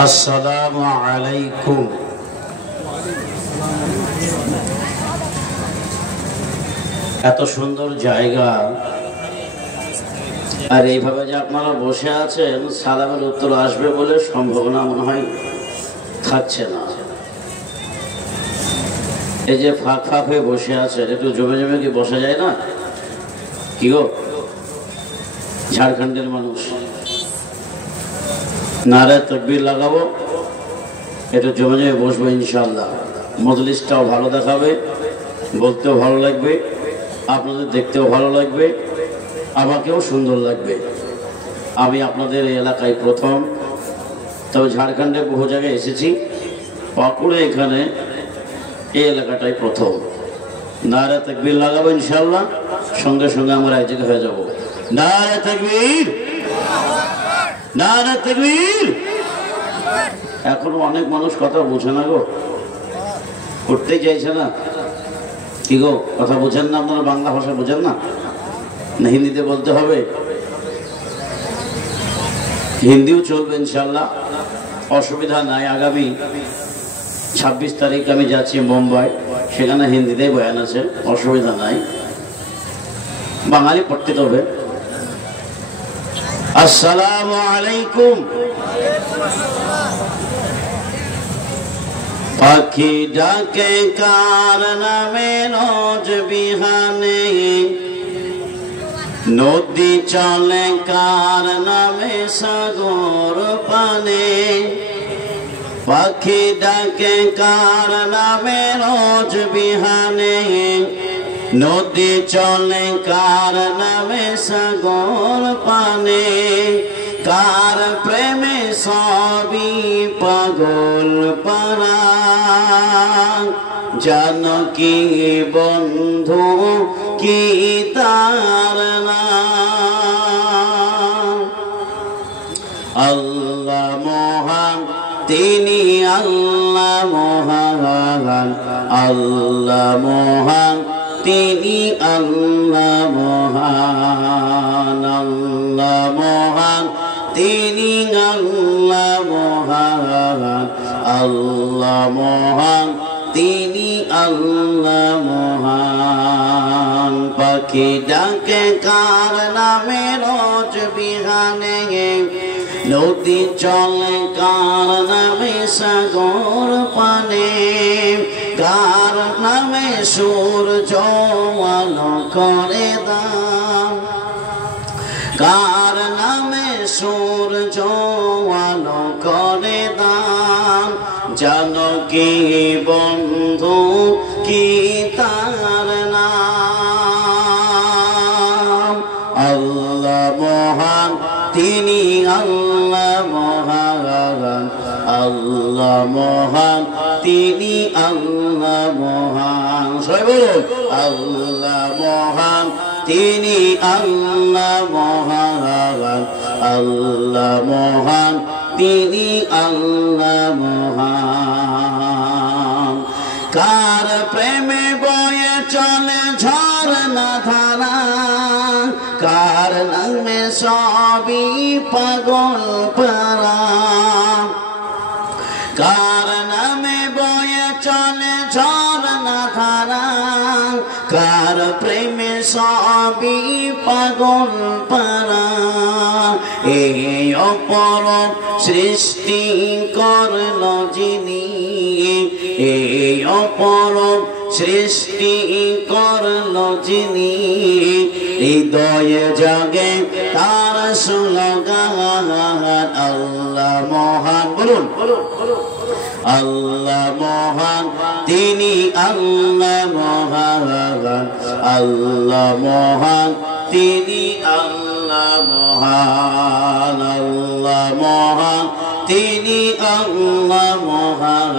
আসসালামু আলাইকুম। এত সুন্দর জায়গা, আর এইভাবে যে আপনারা বসে আছেন, সালামের উত্তর আসবে বলে সম্ভাবনা মনে হয় থাকছে না। এই যে ফাঁক ফাঁক হয়ে বসে আছেন, একটু জমে জমে কি বসা যায় না? কি গো, ঝাড়খণ্ডের মানুষ, নারে তাকবীর লাগাবো, একটু জমে জমে বসবো ইনশাআল্লাহ। মজলিসটাও ভালো দেখাবে, বলতেও ভালো লাগবে, আপনাদের দেখতেও ভালো লাগবে, আমাকেও সুন্দর লাগবে। আমি আপনাদের এই এলাকায় প্রথম, তবে ঝাড়খণ্ডে বহু জায়গায় এসেছি, পাকুড়ে এখানে এই এলাকাটাই প্রথম। নারে তাকবীর লাগাবো ইনশাআল্লাহ, সঙ্গে সঙ্গে আমরা এক জায়গায় হয়ে যাবো। নারে তাকবীর, নারে তাকবীর। এখনো অনেক মানুষ কথা বোঝে না গো, করতেই চাইছে না। কি গো, কথা বোঝেন না আপনারা? বাংলা ভাষা বোঝেন না? না হিন্দিতে বলতে হবে? হিন্দিও চলবে ইনশাআল্লাহ, অসুবিধা নাই। আগামী 26 তারিখ আমি যাচ্ছি মুম্বাই, সেখানে হিন্দিতেই বয়ান আছে, অসুবিধা নাই। বাঙালি পড়তে হবে। আসসালামু আলাইকুম। পাখি ডাকে কার নামে রোজ বিহানে, নদী চলে কার নামে সাগর পানে। পাখি ডাকে কার নামে রোজ বিহানে, নদী চলে কার নামে সাগর পানে। কার প্রেমে সবই পাগল পারা, জানো কি বন্ধু কি তার নাম? আল্লাহ মহান, তিনি আল্লাহ মহান, আল্লাহ মহান, তিনি আল্লাহ মহান, আল্লাহ মহান, তিনি আল্লাহ মহান, আল্লাহ মহান, তিনি আল্লাহ মহান। পাখি ডাকে কার নামে রোজ বিহানে, নদী চলে কার নামে সাগর পানে। কার নামে সূর্য আলো করে দান, কার নামে সূর্য আলো করে দান। জানো কি বন্ধু কি তার নাম? আল্লাহ মহান, তিনি আল্লাহ মহান, আল্লাহ মহান, তিনি আল্লাহ মহান। সবাই বলুন, আল্লাহ মহান, তিনি আল্লাহ মহান, আল্লাহ মহান, তিনি আল্লাহ মহান। কার প্রেমে বয়ে চলে ঝরনা ধারা, কার নামে সবই পাগল পারা। কার নামে বয়ে চলে ঝরনা ধারা, কার প্রেমে সবই পাগল পারা। এই অপরূপ সৃষ্টি করল যিনি, এই অপরূপ সৃষ্টি করল যিনি। হৃদয়ে জাগে তার স্লোগান, আল্লাহ মহান। বলুন, আল্লাহ মহান, তিনি আল্লাহ মহান, আল্লাহ মহান, তিনি আল্লাহ মহান, আল্লাহ মহান, তিনি আল্লাহ মহান,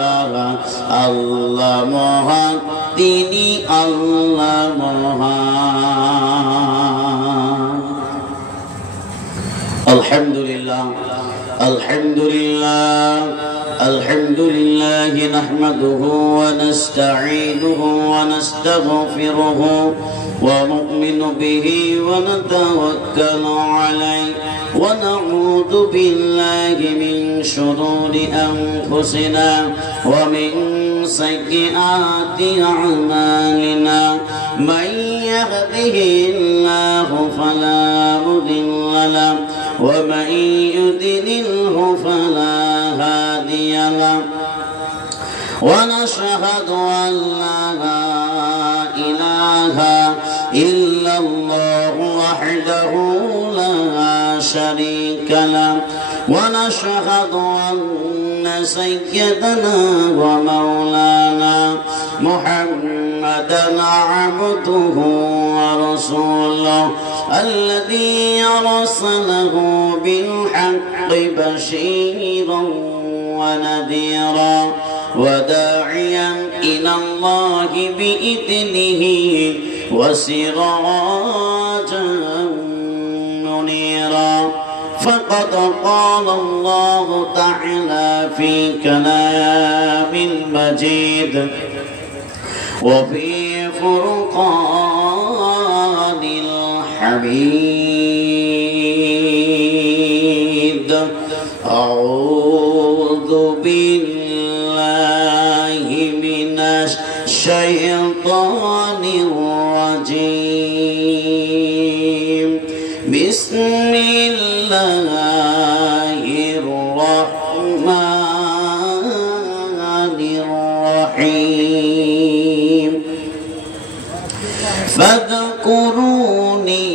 আল্লাহ মহান, তিনি আল্লাহ মহান। আলহামদুলিল্লাহ, আলহামদুলিল্লাহ, الحمد لله نحمده ونستعينه ونستغفره ونؤمن به ونتوكل عليه ونعوذ بالله من شرور أنفسنا ومن سيئات أعمالنا من يهده الله فلا مضل له ومن يضلله فلا هادي له ونشهد أن لا إله إلا الله وحده لا شريك له ونشهد أن سيدنا ومولانا محمدا عبده ورسوله الذي أرسله بالحق بشيرا ونذيرا وداعيا إلى الله بإذنه وسراجا منيرا فقد قال الله تعالى في كلام المجيد وفي فرقان الحميد أعوذ بالله من الشيطان الرجيم بسم الله الرحمن الرحيم فاذكروني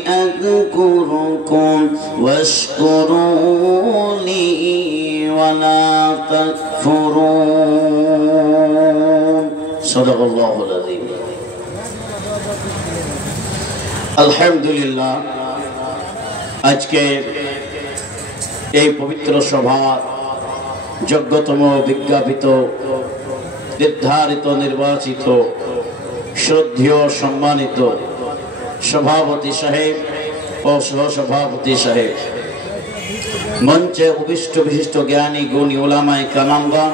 أذكركم واشكروا لي ولا تكفرون صدق الله العظيم الحمد لله আজকে এই পবিত্র সভা যোগ্যতম বিজ্ঞাপিত নির্ধারিত নির্বাচিত শ্রদ্ধেয় সম্মানিত সভাপতি সাহেব ও সহসভাপতি সাহেব মঞ্চে উপবিষ্ট বিশিষ্ট জ্ঞানী গুণী উলামায়ে কেরামগণ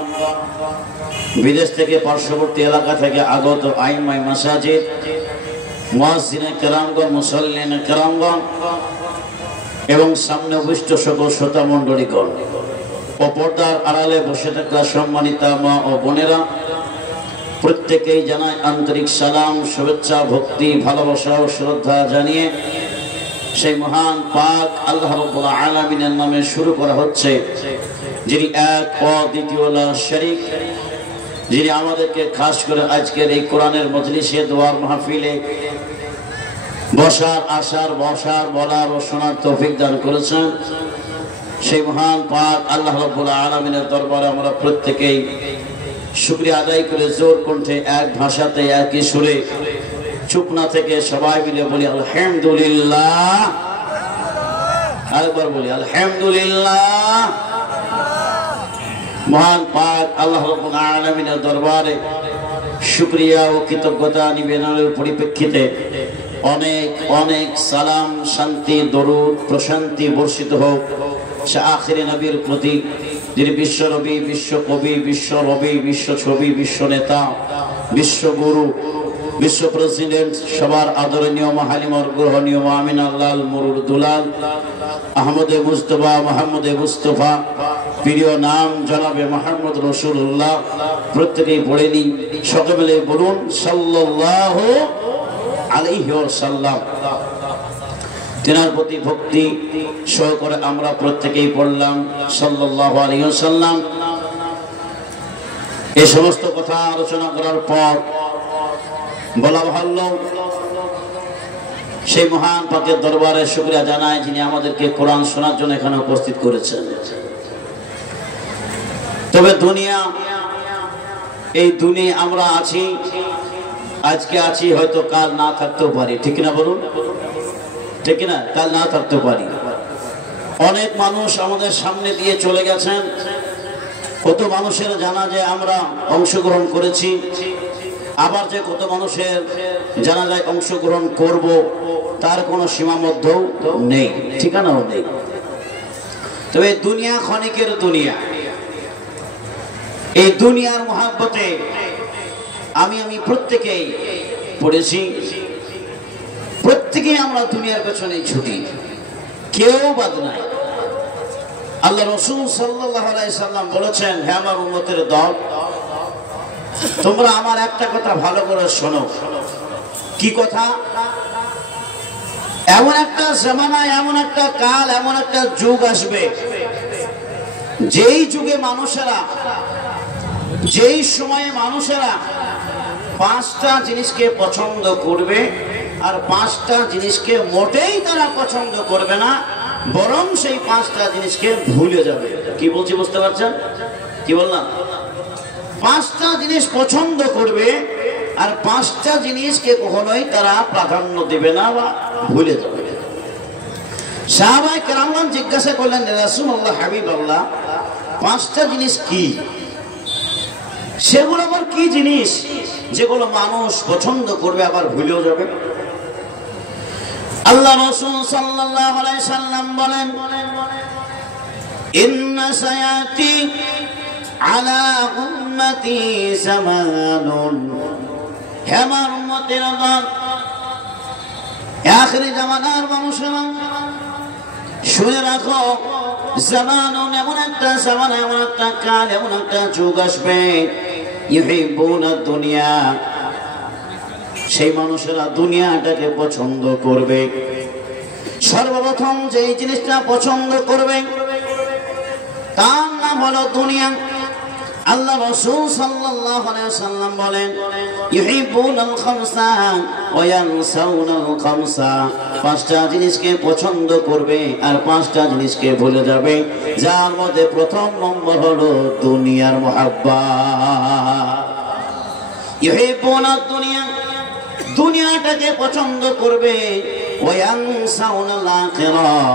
বিদেশ থেকে পার্শ্ববর্তী এলাকা থেকে আগত আইমাই মাসাজিদ মুয়াজ্জিনে কেরামগণ মুসাল্লিনে কেরামগণ এবং সামনে উপবিষ্ট সকল শ্রোতা মণ্ডলীগণ ও পর্দার আড়ালে বসে থাকা সম্মানিতা মা ও বোনেরা প্রত্যেকেই জানাই আন্তরিক সালাম শুভেচ্ছা ভক্তি ভালোবাসা ও শ্রদ্ধা জানিয়ে সেই মহান পাক আল্লাহ রাব্বুল আলামিনের নামে শুরু করা হচ্ছে যিনি এক ও দ্বিতীয় লা শরীক যিনি আমাদেরকে খাস করে আজকের এই কোরআনের মজলিসে দোয়ার মাহফিলে বসার আসার বসার বলার ও শোনার তৌফিক দান করেছেন সেই মহান পাক আল্লাহ রাব্বুল আলামিনের দরবারে আমরা প্রত্যেকেই শুকরিয়া আদায় করে জোর কণ্ঠে এক ভাষাতে একই সুরে চুপ না থেকে সবাই মিলে বলি আলহামদুলিল্লাহ আরেকবার বলি আলহামদুলিল্লাহ মহান পাক আল্লাহ রাব্বুল আলামিনের দরবারে শুকরিয়া ও কৃতজ্ঞতা নিবেদনের পরিপ্রেক্ষিতে অনেক অনেক সালাম শান্তি দরুদ প্রশান্তি বর্ষিত হোক সে আখিরে নবীর প্রতি যিনি বিশ্বনবী বিশ্বকবি বিশ্বরবি বিশ্ব ছবি বিশ্ব নেতা বিশ্বগুরু বিশ্ব প্রেসিডেন্ট সবার আদরণীয় মাহালিমর গ্রহণীয় আমিন আল্লাহ মুরুর দুলাল আহমদে মুস্তফা মোহাম্মদে মুস্তফা প্রিয় নাম জনাবে মোহাম্মদ রাসূলুল্লাহ প্রত্যেকেই পড়ে নিই সকলে মিলে বলুন সাল্লাল্লাহু আলাইহি ওয়াসাল্লাম তেনার প্রতি ভক্তি সহকারে আমরা প্রত্যেকেই পড়লাম সাল্লাল্লাহু আলাইহি ওয়াসাল্লাম এই সমস্ত কথা আলোচনা করার পর বলা ভালো সেই মহান পাকের দরবারে শুকরিয়া জানাই যিনি আমাদেরকে কোরআন শোনার জন্য এখানে উপস্থিত করেছেন তবে এই দুনিয়া আমরা আছি আজকে আছি হয়তো কাল না থাকতেও পারি ঠিক না বলুন ঠিক না কাল না থাকতে পারি অনেক মানুষ আমাদের সামনে দিয়ে চলে গেছেন কত মানুষের জানাজায় আমরা অংশগ্রহণ করেছি আবার যে কত মানুষের জানাজায় অংশগ্রহণ করব তার কোনো সীমাবদ্ধ নেই ঠিকানাও নেই তবে দুনিয়া ক্ষণিকের দুনিয়া এই দুনিয়ার মহাব্বতে আমি প্রত্যেকেই পড়েছি, প্রত্যেকেই আমরা দুনিয়ার পেছনে ছুটি, কেউ বাদ নাই। আল্লাহ রাসূল সাল্লাল্লাহু আলাইহি সাল্লাম বলেছেন, হে আমার উম্মতের দল, তোমরা আমার একটা কথা ভালো করে শোনো। কি কথা? এমন একটা জামানা, এমন একটা কাল, এমন একটা যুগ আসবে, যেই যুগে মানুষেরা, যেই সময়ে মানুষেরা পাঁচটা জিনিসকে পছন্দ করবে, আর পাঁচটা জিনিসকে মোটেই তারা পছন্দ করবে না, বরং সেই পাঁচটা জিনিসকে ভুলে যাবে। কি বলছি বুঝতে পারছেন? কি বললাম? পাঁচটা জিনিস পছন্দ করবে, আর পাঁচটা জিনিসকে কখনোই তারা প্রাধান্য দেবে না বা ভুলে যাবে। সাহাবায়ে কেরামগণ জিজ্ঞাসা করলেন, রাসূলুল্লাহ, হাবিবাল্লাহ, পাঁচটা জিনিস কি? সেগুলো আবার কি জিনিস যেগুলো মানুষ পছন্দ করবে আবার ভুলেও যাবে? আল্লাহ রাসূল সাল্লাল্লাহু আলাইহি সাল্লাম বলেন, ইন্না সায়াতি আলা উম্মতি জামানুন, হে আমার উম্মতের দল, আখিরি জামানার মানুষেরা শুনে রাখো, জামানুন, এমন একটা জামানা, এমন একটা কাল, এমন একটা যুগ আসবে, ইউহিব্বুনা দুনিয়া, সেই মানুষেরা দুনিয়াটাকে পছন্দ করবে। সর্বপ্রথম যে জিনিসটা পছন্দ করবে তার নাম হলো দুনিয়া। আল্লাহ রাসূল সাল্লাল্লাহু আলাইহি ওয়াসাল্লাম বলেন, ইউহিব্বুনাল খামসা ওয়া ইয়ানসাউনাল খামসা, পাঁচটা জিনিসকে পছন্দ করবে আর পাঁচটা জিনিসকে ভুলে যাবে, যার মধ্যে প্রথম নম্বর হলো দুনিয়ার মুহাব্বত। ইউহিব্বুনাদ দুনিয়া, দুনিয়াটাকে পছন্দ করবে, ওয়া ইয়ানসাউনাল আখিরাহ,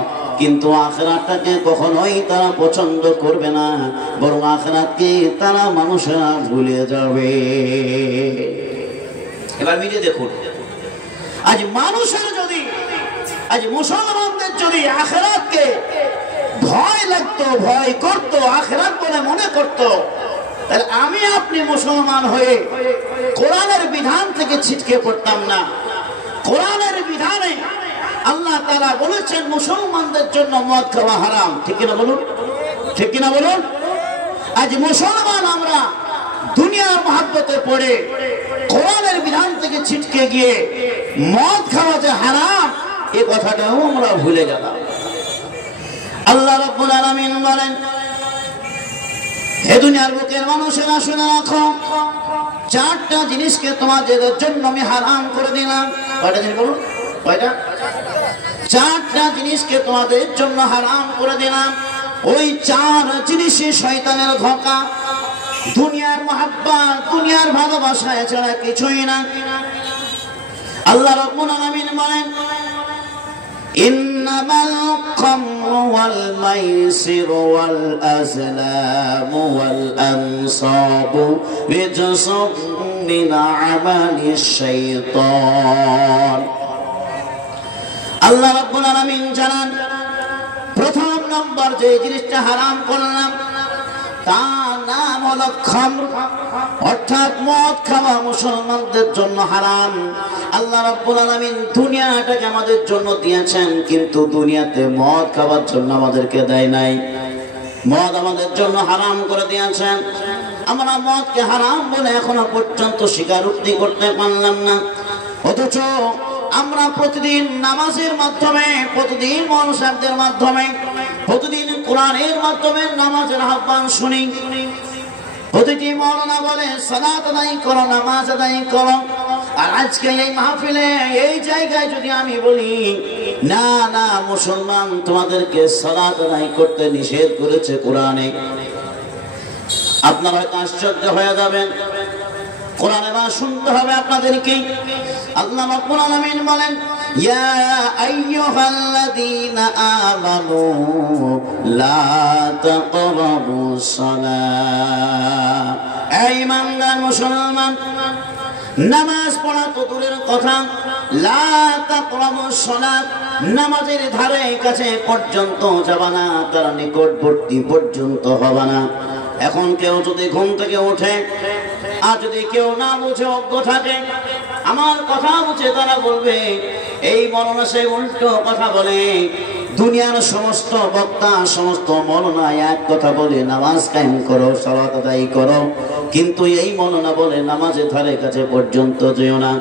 কিন্তু আখিরাতটাকে কখনোই তারা পছন্দ করবে না, বরং আখিরাতকে তারা মানুষেরা ভুলে যাবে। এবার মিলে দেখুন, আজ মানুষের যদি, আজ মুসলমানদের যদি আখিরাতকে ভয় লাগতো, ভয় করত, আখিরাত বলে মনে করত, তাহলে আমি আপনি মুসলমান হয়ে কোরআনের বিধান থেকে ছিটকে পড়তাম না। কোরআনের বিধানে আল্লাহ তাআলা বলেছেন মুসলমানদের জন্য মদ খাওয়া হারাম। ঠিক কিনা বলুন? ঠিক কিনা বলুন? আজ মুসলমান আমরা দুনিয়ার মহাব্বতে পড়ে কোরআনের বিধান থেকে ছিটকে গিয়ে মদ খাওয়া যে হারাম, এই কথাটাও আমরা ভুলে গেলাম। আল্লাহ রাব্বুল আলামিন বলেন, হে দুনিয়ার বুকের মানুষেরা শুনে রাখো, চারটা জিনিসকে তোমাদের জন্য আমি হারাম করে দিলাম। কয়টা জিনিস বলুন? কয়টা? চারটা জিনিসকে তোমাদের জন্য হারাম করে দিলাম। ওই চার জিনিসই শয়তানের ধোঁকা, দুনিয়ার মুহাব্বত, দুনিয়ার ভালোবাসা এছাড়া কিছুই না। আল্লাহ রাব্বুল আলামিন বলেন, ইন্নামাল খামরু ওয়াল মাইসিরু ওয়াল আজলামু ওয়াল আনসাবু রিজসুম মিন আমালিশ শাইতান। আল্লাহ রাব্বুল আলামিন জানান, প্রথম নম্বর যে জিনিসটা হারাম করলাম তার নাম হলো খামর, অর্থাৎ মদ খাওয়া মুসলমানদের জন্য হারাম। আল্লাহ রাব্বুল আলামিন দুনিয়াটাকে আমাদের জন্য দিয়েছেন, কিন্তু দুনিয়াতে মদ খাওয়ার জন্য আমাদেরকে দেয় নাই। মদ আমাদের জন্য হারাম করে দিয়েছেন। আমরা মদকে হারাম বলে এখনো পর্যন্ত স্বীকারোক্তি করতে পারলাম না, অথচ আমরা প্রতিদিন নামাজের মাধ্যমে, প্রতিদিন মৌলসাদের মাধ্যমে, প্রতিদিন কোরআনের মাধ্যমে নামাজের আহ্বান শুনি। প্রতিটি মৌলানা বলে সালাত আদায় করো, নামাজ আদায় করো। আর আজকে এই মাহফিলে, এই জায়গায় যদি আমি বলি না না মুসলমান, তোমাদেরকে সালাত আদায় করতে নিষেধ করেছে কোরআনে, আপনারা হয়তো আশ্চর্য হয়ে যাবেন। কোরআনে না শুনতে হবে আপনাদেরকে। আল্লাহ রাব্বুল আলামিন বলেন, ইয়া আইয়ুহাল্লাযীনা আমানু লা তাকরাবুস সালাহ, এই ঈমানদার মুসলমান, নামাজ পড়া তো দূরের কথা, লা তাকরাবুস সালাত, নামাজের ধারে কাছে পর্যন্ত যাবা না, তার নিকটবর্তী পর্যন্ত হবে না। এখন কেউ যদি ঘুম থেকে ওঠে আর যদি কেউ না বুঝে অজ্ঞ থাকে, আমার কথা বুঝে তারা বলবে এই মৌলানা সে উল্টো কথা বলে। দুনিয়ার সমস্ত বক্তা সমস্ত মৌলানা এক কথা বলে নামাজ কায়েম করো, সালাত আদায় করো, কিন্তু এই মৌলানা বলে নামাজের ধারে কাছে পর্যন্ত যেও না।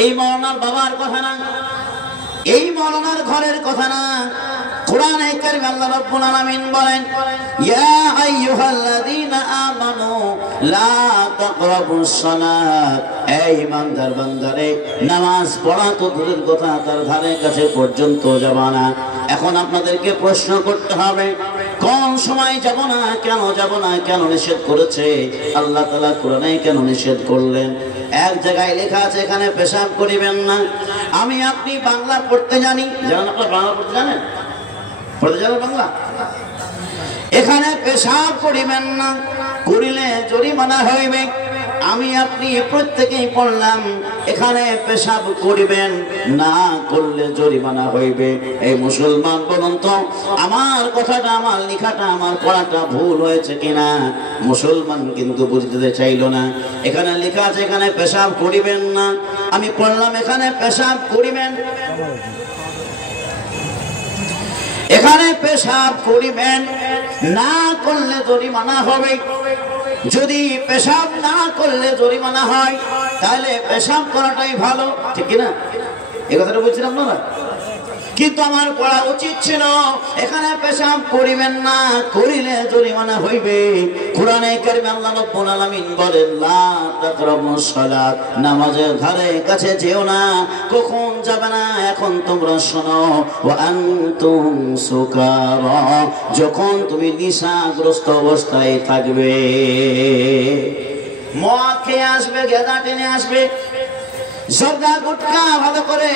এই মৌলানার বাবার কথা না, এই মৌলানার ঘরের কথা না। কোরআনে কারীমে আল্লাহ রাব্বুল আলামিন বলেন, ইয়া আইয়ুহাল্লাযীনা আমানু লা তাকরাবুস সালাত, এই ইমানদার বান্দারে নামাজ পড়া তো দূরের কথা, তার ধারে কাছে পর্যন্ত যাবা না। এখন আপনাদেরকে প্রশ্ন করতে হবে, কোন সময় যাব না, কেন যাব না, কেন নিষেধ করেছে আল্লাহ তাআলা কোরআনে, কেন নিষেধ করলেন? এক জায়গায় লেখা আছে এখানে পেশাব করিবেন না। আমি আপনি বাংলা পড়তে জানি, জানেন? আপনারা বাংলা পড়তে জানেন? পড়তে জানেন বাংলা? এখানে পেশাব করিবেন না, করিলে জরিমানা হইবে। আমি আপনি প্রত্যেকেই পড়লাম এখানে পেশাব করিবেন না, করলে জরিমানা হইবে। এই মুসলমান বলুন তো, আমার কথাটা, আমার লেখাটা, আমার পড়াটা ভুল হয়েছে কিনা? মুসলমান কিন্তু বুঝতে চাইল না। এখানে লেখা আছে এখানে পেশাব করিবেন না, আমি পড়লাম এখানে পেশাব করিবেন। এখানে পেশাব করিবেন না, করলে জরিমানা হবে। যদি পেশাব না করলে জরিমানা হয় তাহলে পেশাব করাটাই ভালো, ঠিক না? এই কথাটা বলছিলাম না, কিন্তু আমার পড়া উচিত ছিল এখানে পেশাব করিবেন না, করিলে জরিমানা হইবে। কোরআনে কারীমে আল্লাহ রাব্বুল আলামিন বলেন, লা তাকরাবুস সালাত, নামাজের ধারে কাছে যেও না। কখন যাবে না? এখন তোমরা শোনো, ওয়া আনতুম সুকারা, যখন তুমি নেশাগ্রস্ত অবস্থায় থাকবে। মদ খেয়ে আসবে, গেঁদা টেনে আসবে, জর্দা গুটকা ভালো করে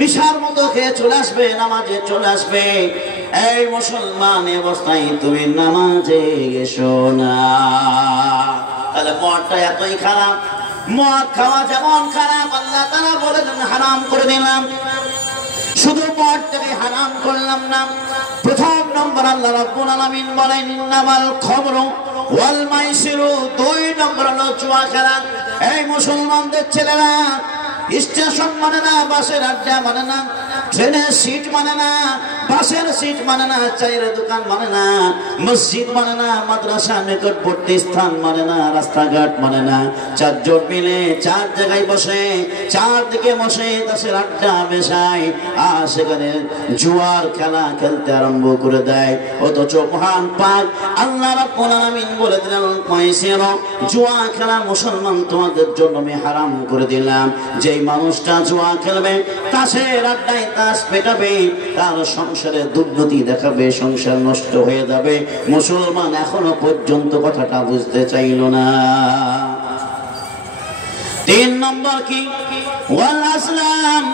নিশার মতো খেয়ে চলে আসবে, নামাজে চলে আসবে। এই মুসলমান অবস্থায় তুমি নামাজে এসো না। তাহলে মদটা এতই খারাপ, মদ খাওয়া যেমন খারাপ আল্লাহ তাআলা বলেছেন হারাম করে দিলাম। শুধু মদটাকে হারাম করলাম না, প্রথম নম্বর আল্লাহ রাব্বুল আলামিন বলেন ইন্নামাল খামরু ওয়াল মাইসিরু, দুই নম্বর হলো জুয়া খেলা। এই মুসলমানদের ছেলেরা স্টেশন মানে না, বাসের আড্ডা মানে না, ট্রেনের সিট মানে না, বাসের সিট মানে না, চায়ের দোকান মানে না, মসজিদ মানে না, মাদ্রাসা নিকটবর্তী স্থান মানে না, রাস্তাঘাট মানে না। চারজন মিলে চার জায়গায় বসে, চারদিকে বসে তাসের আড্ডা মেশায়, আর সেখানে জুয়ার খেলা খেলতে আরম্ভ করে দেয়। অথচ মহান পাক আল্লাহ রাব্বুল আলামিন বলে দিলেন, মাইসিরু, জুয়া খেলা মুসলমান তোমাদের জন্য আমি হারাম করে দিলাম। যেই মানুষটা জুয়া খেলবে, তাসের আড্ডায় তাস পেটাবে, তার সংসারে দুর্গতি দেখাবে, সংসার নষ্ট হয়ে যাবে। মুসলমান এখনো পর্যন্ত কথাটা বুঝতে চাইল না। তিন নম্বর কি? ওয়াল আসলাম।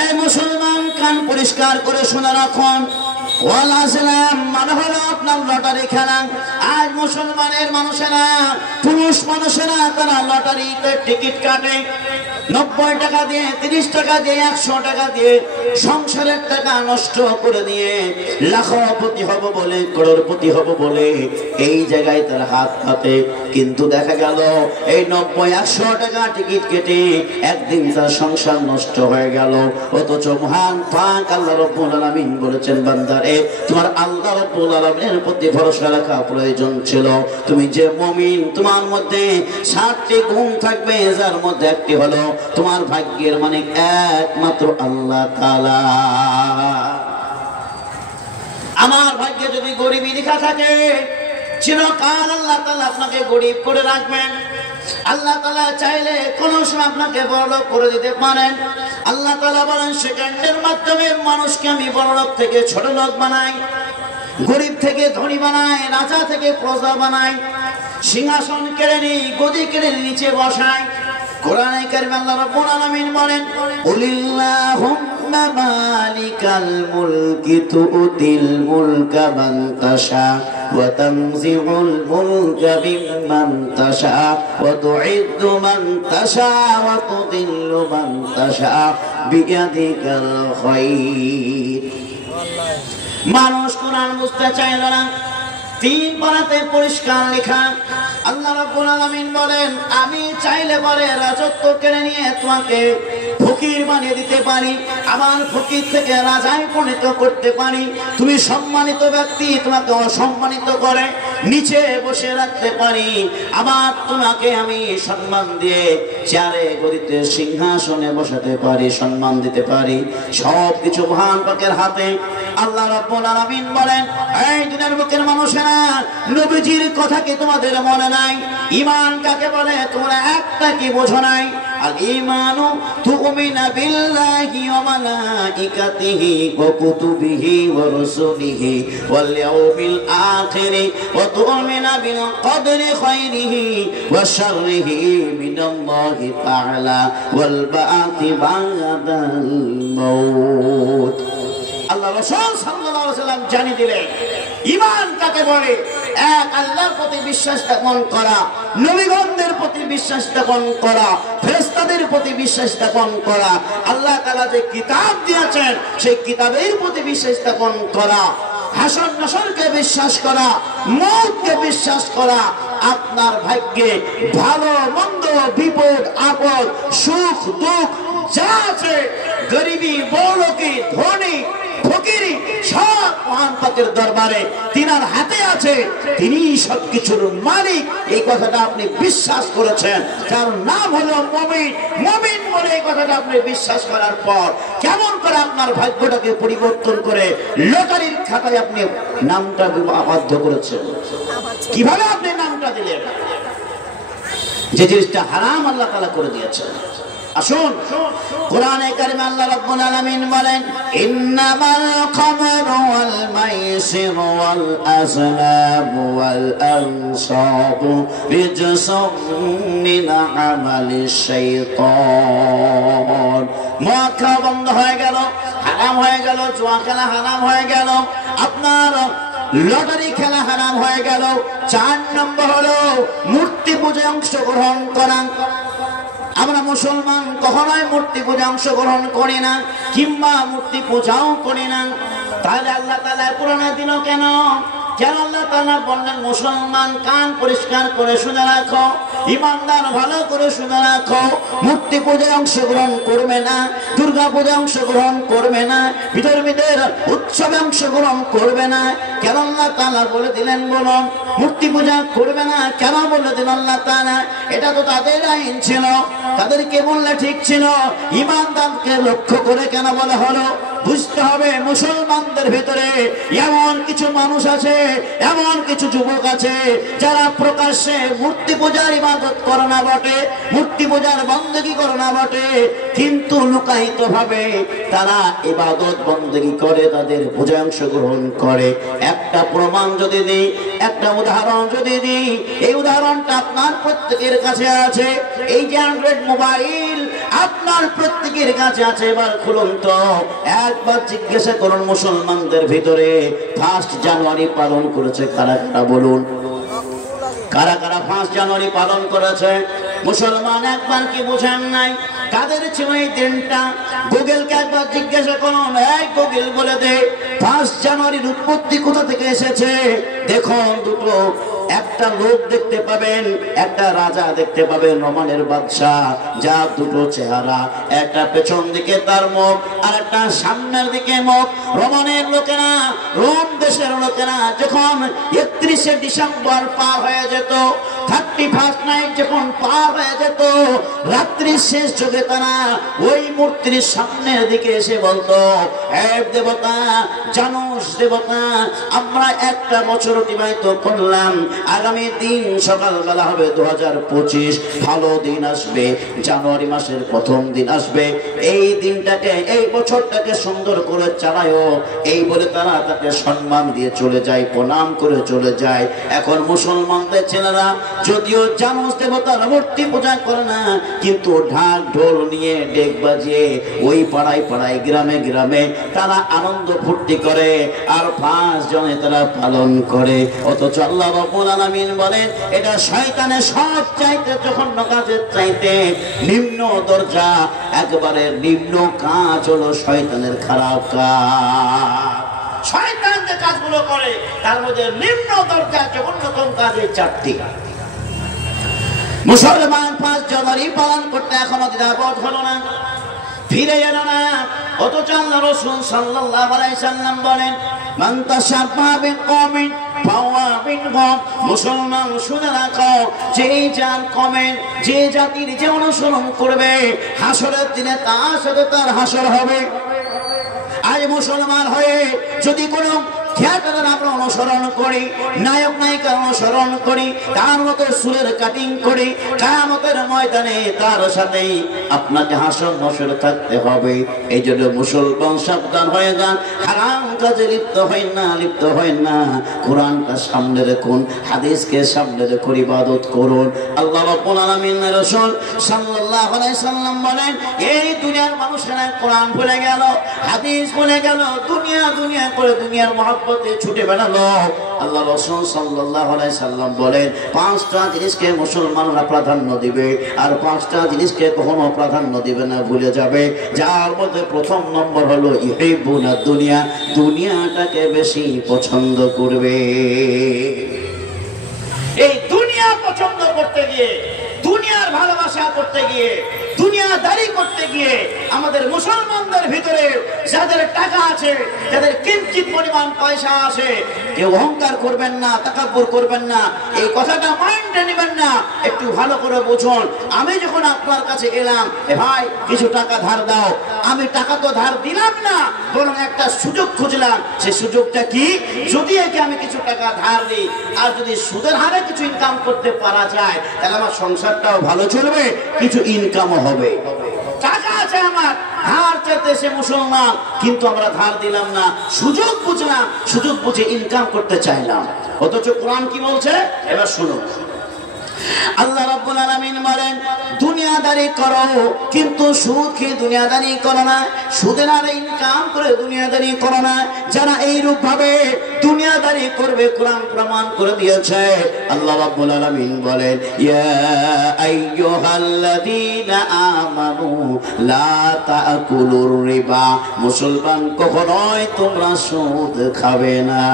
এই মুসলমান কান পরিষ্কার করে শুনে রাখুন, ওয়াল আসলাম মানে হলো আপনার লটারি খেলা। আজ মুসলমানের মানুষেরা, পুরুষ মানুষেরা তারা লটারিতে টিকিট কাটে, 90 টাকা দিয়ে, 30 টাকা দিয়ে, 100 টাকা দিয়ে সংসারের টাকা নষ্ট করে দিয়ে লাখপতি হব বলে, করোড়পতি হব বলে এই জায়গায় তার হাত পাতে। কিন্তু দেখা গেল এই 90-100 টাকা টিকিট কেটে একদিন তার সংসার নষ্ট হয়ে গেল। অথচ মহান পাক আল্লাহ রাব্বুল আলামিন বলেছেন, বান্দারে তোমার আল্লাহ রাব্বুল আলামিনের প্রতি ভরসা রাখা প্রয়োজন ছিল। তুমি যে মুমিন, তোমার মধ্যে 60টি গুণ থাকবে, যার মধ্যে একটি হলো তোমার ভাগ্যের মানে একমাত্র আল্লাহ তাআলা। আমার ভাগ্যে যদি গরিবী লেখা থাকে, চিরকাল আল্লাহ তাআলা আপনাকে গরিব করে রাখবেন। আল্লাহ তাআলা চাইলে কোন সময় আপনাকে বড়লোক করে দিতে পারেন। আল্লাহ তাআলা বলেন, সেকেন্ডের মাধ্যমে মানুষকে আমি বড়লোক থেকে ছোটলোক বানাই, গরিব থেকে ধনী বানাই, রাজা থেকে প্রজা বানাই, সিংহাসন কেড়ে নিই, গদি কেড়ে নিচে বসাই। কোরআনে কারীমে আল্লাহ রাব্বুল আলামিন বলেন, কুলিল্লাহুম্মা মালিকাল মুলকি তুতিল মুলকা মান তাশা ওয়া তানজিউল মুলকা মিম্মান তাশা ওয়া তুইজ্জু মান তাশা ওয়া তুদিল্লু মান তাশা বিয়াদিকাল খায়র। মানুষ কোরআন বুঝতে চাইল না, তিন পারাতে পরিষ্কার লেখা। আল্লাহ রাব্বুল আলামিন বলেন, আমি চাইলে পরে রাজত্ব কেড়ে নিয়ে তোমাকে ফকির বানিয়ে দিতে পারি, আমার ফকির থেকে রাজায় পরিণত করতে পারি। তুমি সম্মানিত ব্যক্তি, তোমাকে অসম্মানিত করে নিচে বসে রাখতে পারি। আবার তোমাকে আমি সম্মান দিয়ে চেয়ারে গদিতে সিংহাসনে বসাতে পারি, সম্মান দিতে পারি। সব কিছু মহান পাকের হাতে। আল্লাহ রাব্বুল আলামিন বলেন, এই দুনিয়ার বুকের মানুষেরা, নবীজির কথা কি তোমাদের মনে নাই? ঈমান কাকে বলে তোমরা একটা কি বোঝো নাই? আল ঈমানু তুমিনা বিল্লাহি ওয়া মালাইকাতিহি ওয়া কুতুবিহি ওয়া রাসূলিহি ওয়াল ইয়াউমিল আখিরি ওয়া তুমিনা বিল কদরি খাইরিহি ওয়া শাররিহি মিনাল্লাহি তাআলা ওয়াল বাআতি বা'দাল মাউত। আল্লাহ রাসূল সাল্লাল্লাহু আলাইহি ওয়াসাল্লাম জানিয়ে দিলেন, ঈমান কাকে বলে? এক, আল্লাহর প্রতি বিশ্বাস স্থাপন করা, নবীগণদের প্রতি বিশ্বাস স্থাপন করা, ফেরেশতাদের প্রতি বিশ্বাস স্থাপন করা, আল্লাহ তাআলা যে কিতাব দিয়েছেন সেই কিতাবের প্রতি বিশ্বাস স্থাপন করা, হাসর নাসরকে বিশ্বাস করা, মওতকে বিশ্বাস করা, আপনার ভাগ্যে ভালো মন্দ, বিপদ আপদ, সুখ দুঃখ যা আছে, গরিবী বড়লোকি ধনী ফকিরি, সব মহান পাকের দরবারে তিনার হাতে আছে। তিনি সবকিছুর মালিক। এই কথাটা আপনি বিশ্বাস করেছেন, যার নাম হলো মুমিন। মুমিন বলে এই কথাটা আপনি বিশ্বাস করার পর কেমন করে আপনার ভাগ্যটাকে পরিবর্তন করে লটারির খাতায় আপনি নামটা আবদ্ধ করেছেন? কিভাবে আপনি নামটা দিলেন? যে জিনিসটা হারাম আল্লাহ তাআলা করে দিয়েছেন। আসুন, কোরআনে কারিমে আল্লাহ রাব্বুল আলামিন বলেন, ইন্নামাল খামরু ওয়াল মাইসিরু ওয়াল আসলামু ওয়াল আনসাবু রিজসুম মিন আমালিশ শাইতান। মদ খাওয়া বন্ধ হয়ে গেল, হারাম হয়ে গেল। জুয়া খেলা হারাম হয়ে গেল। আপনার লটারি খেলা হারাম হয়ে গেল। 4 নম্বর হলো মূর্তি পূজায় অংশগ্রহণ করা। আমরা মুসলমান কখনোই মূর্তি পূজা অংশগ্রহণ করি না, কিংবা মূর্তি পূজাও করি না। তাহলে আল্লাহ তাআলা কোরআনে দিল কেন? কেন আল্লাহ তাআলা বললেন, মুসলমান কান পরিষ্কার করে শুনে রাখো, ইমানদার ভালো করে শুনে রাখো, মূর্তি পূজায় অংশগ্রহণ করবে না, দুর্গা পূজায় অংশগ্রহণ করবে না, বিধর্মীদের উৎসবে অংশগ্রহণ করবে না। কেন আল্লাহ তাআলা বলে দিলেন বলুন? মূর্তি পূজা করবে না কেন বলে দিলেন আল্লাহ তাআলা? এটা তো তাদের আইন ছিল, তাদেরকে বললে ঠিক ছিল। ইমানদারকে লক্ষ্য করে কেন বলা হলো? বুঝতে হবে, মুসলমানদের ভিতরে এমন কিছু মানুষ আছে, এমন কিছু যুবক আছে যারা প্রকাশ্যে মূর্তি পূজার ইবাদত করে না বটে, মূর্তি পূজার বন্দেগী করে না বটে, কিন্তু লুকায়িত ভাবে তারা ইবাদত বন্দেগী করে, তাদের পূজায় অংশগ্রহণ করে। একটা প্রমাণ যদি দিই, একটা উদাহরণ যদি দিই, এই উদাহরণটা আপনার প্রত্যেকের কাছে আছে। এই যে অ্যান্ড্রয়েড মোবাইল আপনার প্রত্যেকের কাছে আছে, এবার খুলুন তো, একবার জিজ্ঞাসা করুন মুসলমানদের ভিতরে 1 জানুয়ারি পালন করেছে কারা কারা? বলুন, কারা কারা 1 জানুয়ারি পালন করেছে? মুসলমান একবার কি বুঝেন নাই কাদের ছিল এই দিনটা? গুগলকে একবার জিজ্ঞাসা করুন, এই গুগল বলে দে 1 জানুয়ারির উৎপত্তি কোথা থেকে এসেছে। দেখুন, দুটো, একটা লোক দেখতে পাবেন, একটা রাজা দেখতে পাবেন, রোমানের বাদশাহ, যার দুটো চেহারা, একটা পেছন দিকে তার মুখ আর একটা সামনের দিকে মুখ। রোমানের লোকেরা, রোম দেশের লোকেরা যখন 31শে ডিসেম্বর পার হয়ে যেত, 31st নাইট যখন পার হয়ে যেত, রাত্রির শেষ যুগে তারা ওই মূর্তির সামনের দিকে এসে বলতো, হে দেবতা, জানুস দেবতা, আমরা একটা বছর অতিবাহিত করলাম, আগামী দিন সকালবেলা হবে 2025, ভালো দিন আসবে, জানুয়ারি মাসের প্রথম দিন আসবে, এই দিনটাকে, এই বছরটাকে সুন্দর করে চালায়ও, এই বলে তারা তাকে সম্মান দিয়ে চলে যায়, প্রণাম করে চলে যায়। এখন মুসলমানদের ছেলেরা যদিও জানুস দেবতার মূর্তি পূজা করে না, কিন্তু ঢাক ঢোল নিয়ে, ডেক বাজিয়ে ওই পাড়ায় পাড়ায়, গ্রামে গ্রামে তারা আনন্দ ফুর্তি করে, আর 5 জনে তারা পালন করে। অথচ আল্লাহ রাব্বুল আলামিন বলেন, এটা শয়তানের সব চাইতে জঘন্য কাজের চাইতে নিম্ন দরজা, একবারে নিম্ন কাজ হলো শয়তানের খারাপ কাজ। শয়তান যে কাজগুলো কাজগুলো করে তার মধ্যে নিম্ন দরজার জঘন্যতম কাজে 4টি। মুসলমান 5 জানুয়ারি পালন করতে এখনো দ্বিধাবোধ হলো না, ফিরে এলো না। অথচ আল্লাহ রাসূল সাল্লাল্লাহু আলাইহি সাল্লাম বলেন, মান তাশাব্বাহা বিকওমিন ফাহুয়া মিনহুম। মুসলমান শুনে রাখো, যে যার কমের, যে জাতির যে অনুসরণ করবে, হাসরের দিনে তার সাথে তার হাসর হবে। আজ মুসলমান হয়ে যদি কোনো থিয়েটারের আমরা অনুসরণ করি, নায়ক নায়িকার অনুসরণ করি, তার মতো সুরের কাটিং করি, কিয়ামতের ময়দানে তার সাথেই আপনাকে হাসর নসর থাকতে হবে। এই জন্য মুসলমান সাবধান হয়ে যান, হারাম কাজে লিপ্ত হয় না, লিপ্ত হয় না। কোরআনটা সামনে রাখুন, হাদিসকে সামনে রেখে ইবাদত করুন। আল্লাহ রাব্বুল আলামিন রাসূল সাল্লাল্লাহু আলাইহি সাল্লাম বলেন, এই দুনিয়ার মানুষেরা কোরআন ভুলে গেল, হাদিস ভুলে গেল, দুনিয়া দুনিয়া করে দুনিয়ার মহব্বতে ছুটে বেড়ালো। আল্লাহ রাসূল সাল্লাল্লাহু আলাইহি সাল্লাম বলেন, 5টা জিনিসকে মুসলমানরা প্রাধান্য দিবে, আর 5টা জিনিসকে কখনো প্রাধান্য দিবে না, ভুলে যাবে। যার মধ্যে প্রথম নম্বর হলো ইহিবুনা দুনিয়া, দুনিয়াটাকে বেশি পছন্দ করবে। এই দুনিয়া পছন্দ করতে গিয়ে, দুনিয়ার ভালোবাসা করতে গিয়ে, দুনিয়াদারি করতে গিয়ে আমাদের মুসলমানদের ভিতরে যাদের টাকা আছে, যাদের কিঞ্চিত পরিমাণ পয়সা আছে, কেউ অহংকার করবেন না, তাকাব্বুর করবেন না। এই কথাটা মাইন্ডে নেবেন না, একটু ভালো করে বুঝুন। আমি যখন আপনার কাছে এলাম, ভাই কিছু টাকা ধার দাও, আমি টাকা তো ধার দিলাম না, বরং একটা সুযোগ খুঁজলাম। সেই সুযোগটা কি? যদি একে আমি কিছু টাকা ধার দিই, আর যদি সুদের হারে কিছু ইনকাম করতে পারা যায়, তাহলে আমার সংসারটাও ভালো চলবে, কিছু ইনকামও হবে। টাকা আছে আমার, ধার চাইতেছে মুসলমান, কিন্তু আমরা ধার দিলাম না, সুযোগ বুঝলাম, সুযোগ বুঝে ইনকাম করতে চাইলাম। অথচ কোরআন কি বলছে এবার শুনুন। আল্লাহ রাব্বুল আলামিন বলেন, দুনিয়াদারি করো, কিন্তু সুদ খেয়ে দুনিয়াদারি করো না, সুদের হারে ইনকাম করে দুনিয়াদারি করো না। যারা এইরূপ ভাবে দুনিয়াদারি করবে, কোরআন প্রমাণ করে দিয়েছে। আল্লাহ রাব্বুল আলামিন বলেন, ইয়া আইয়ুহাল্লাযীনা আমানু লা তাকুলুর রিবা। মুসলমান কখনোই তোমরা সুদ খাবে না।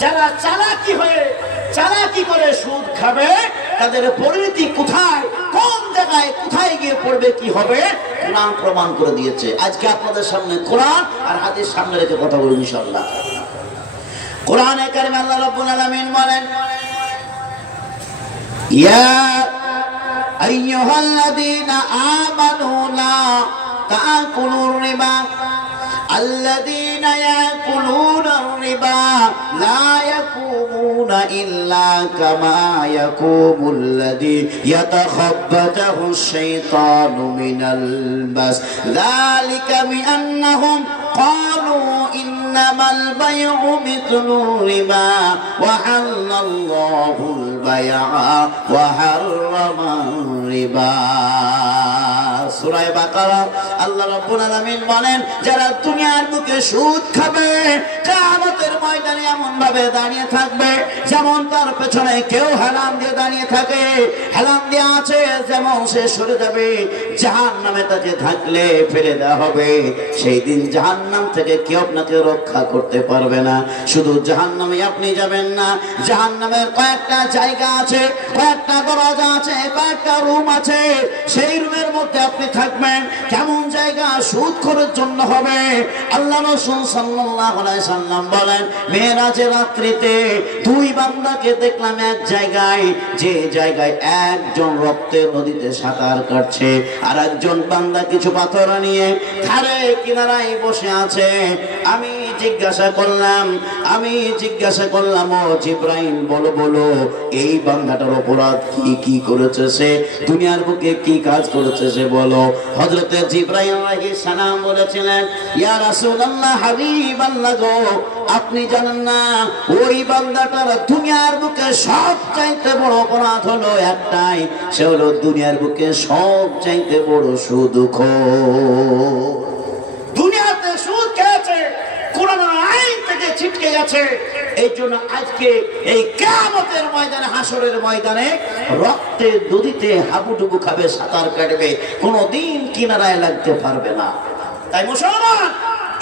যারা চালাকি করে সুদ খাবে, তাদের পরিণতি কোথায়, কোন জায়গায়, কোথায় গিয়ে পড়বে, কি হবে, কোরআন প্রমাণ করে দিয়েছে। আজকে আপনাদের সামনে কোরআন আর হাদিস সামনে রেখে কথা বলবো ইনশাআল্লাহ। কোরআনে কারীমে আল্লাহ রাব্বুল আলামিন বলেন, ইয়া আইয়ুহাল্লাযীনা আমানু লা তাকুলুর রিবা। الذين يأكلون الربا لا يقومون إلا كما يقوم الذي يتخبطه الشيطان من المس ذلك بأنهم قالوا إنما البيع مثل الربا وحل الله البيع وحرم الربا। সূরা বাকারা আল্লাহ রাব্বুল আলামিন বলেন, যারা দুনিয়ার বুকে সুদ খাবে, কিয়ামতের ময়দানে এমন ভাবে দাঁড়িয়ে থাকবে যেমন তার পেছনে কেউ হেলান দিয়ে দাঁড়িয়ে থাকে। হেলান দিয়ে আছে যেমন সে সরে যাবে, জাহান্নামে তাকে থাকলে ফেলে দেওয়া হবে। সেই দিন জাহান্নাম থেকে কেউ আপনাকে রক্ষা করতে পারবে না। শুধু জাহান্নামে আপনি যাবেন না, জাহান্নামের কয়েকটা জায়গা আছে, কয়েকটা দরজা আছে, কয়েকটা রুম আছে। সেই রুমের মধ্যে আপনি থাকবেন। কেমন জায়গা? সুদখোরের জন্য হবে। আল্লাহ রাসূল সাল্লাল্লাহু আলাইহি সাল্লাম বলেন, মেরাজের রাত্রিতে 2 বান্দাকে দেখলাম এক জায়গায়, যে জায়গায় একজন রক্তের নদীতে সাঁতার কাটছে, আর একজন বান্দা কিছু পাথর নিয়ে ধারে কিনারায় বসে আছে। আমি জিজ্ঞাসা করলাম, ও জিবরাইল বলো এই বান্দাটার অপরাধ কি করেছে, সে দুনিয়ার বুকে কি কাজ করেছে সে বলো। হযরতে জিবরাইল আলাইহিস সালাম বলেছিলেন, ইয়া রাসূলুল্লাহ, হাবিবাল্লাহ গো, আপনি জানেন না ওই বান্দাটার দুনিয়ার বুকে সবচাইতে বড় অপরাধ হলো একটাই, সে হলো দুনিয়ার বুকে সবচাইতে বড় সুদখোর। দুনিয়াতে সুদ খেয়েছে, কোরআনের আইন থেকে ছিটকে গেছে। এই জন্য আজকে এই কিয়ামতের ময়দানে, হাসরের ময়দানে রক্তের নদীতে হাবুডুবু খাবে, সাঁতার কাটবে, কোনোদিন কিনারায় লাগতে পারবে না। তাই মুসলমান,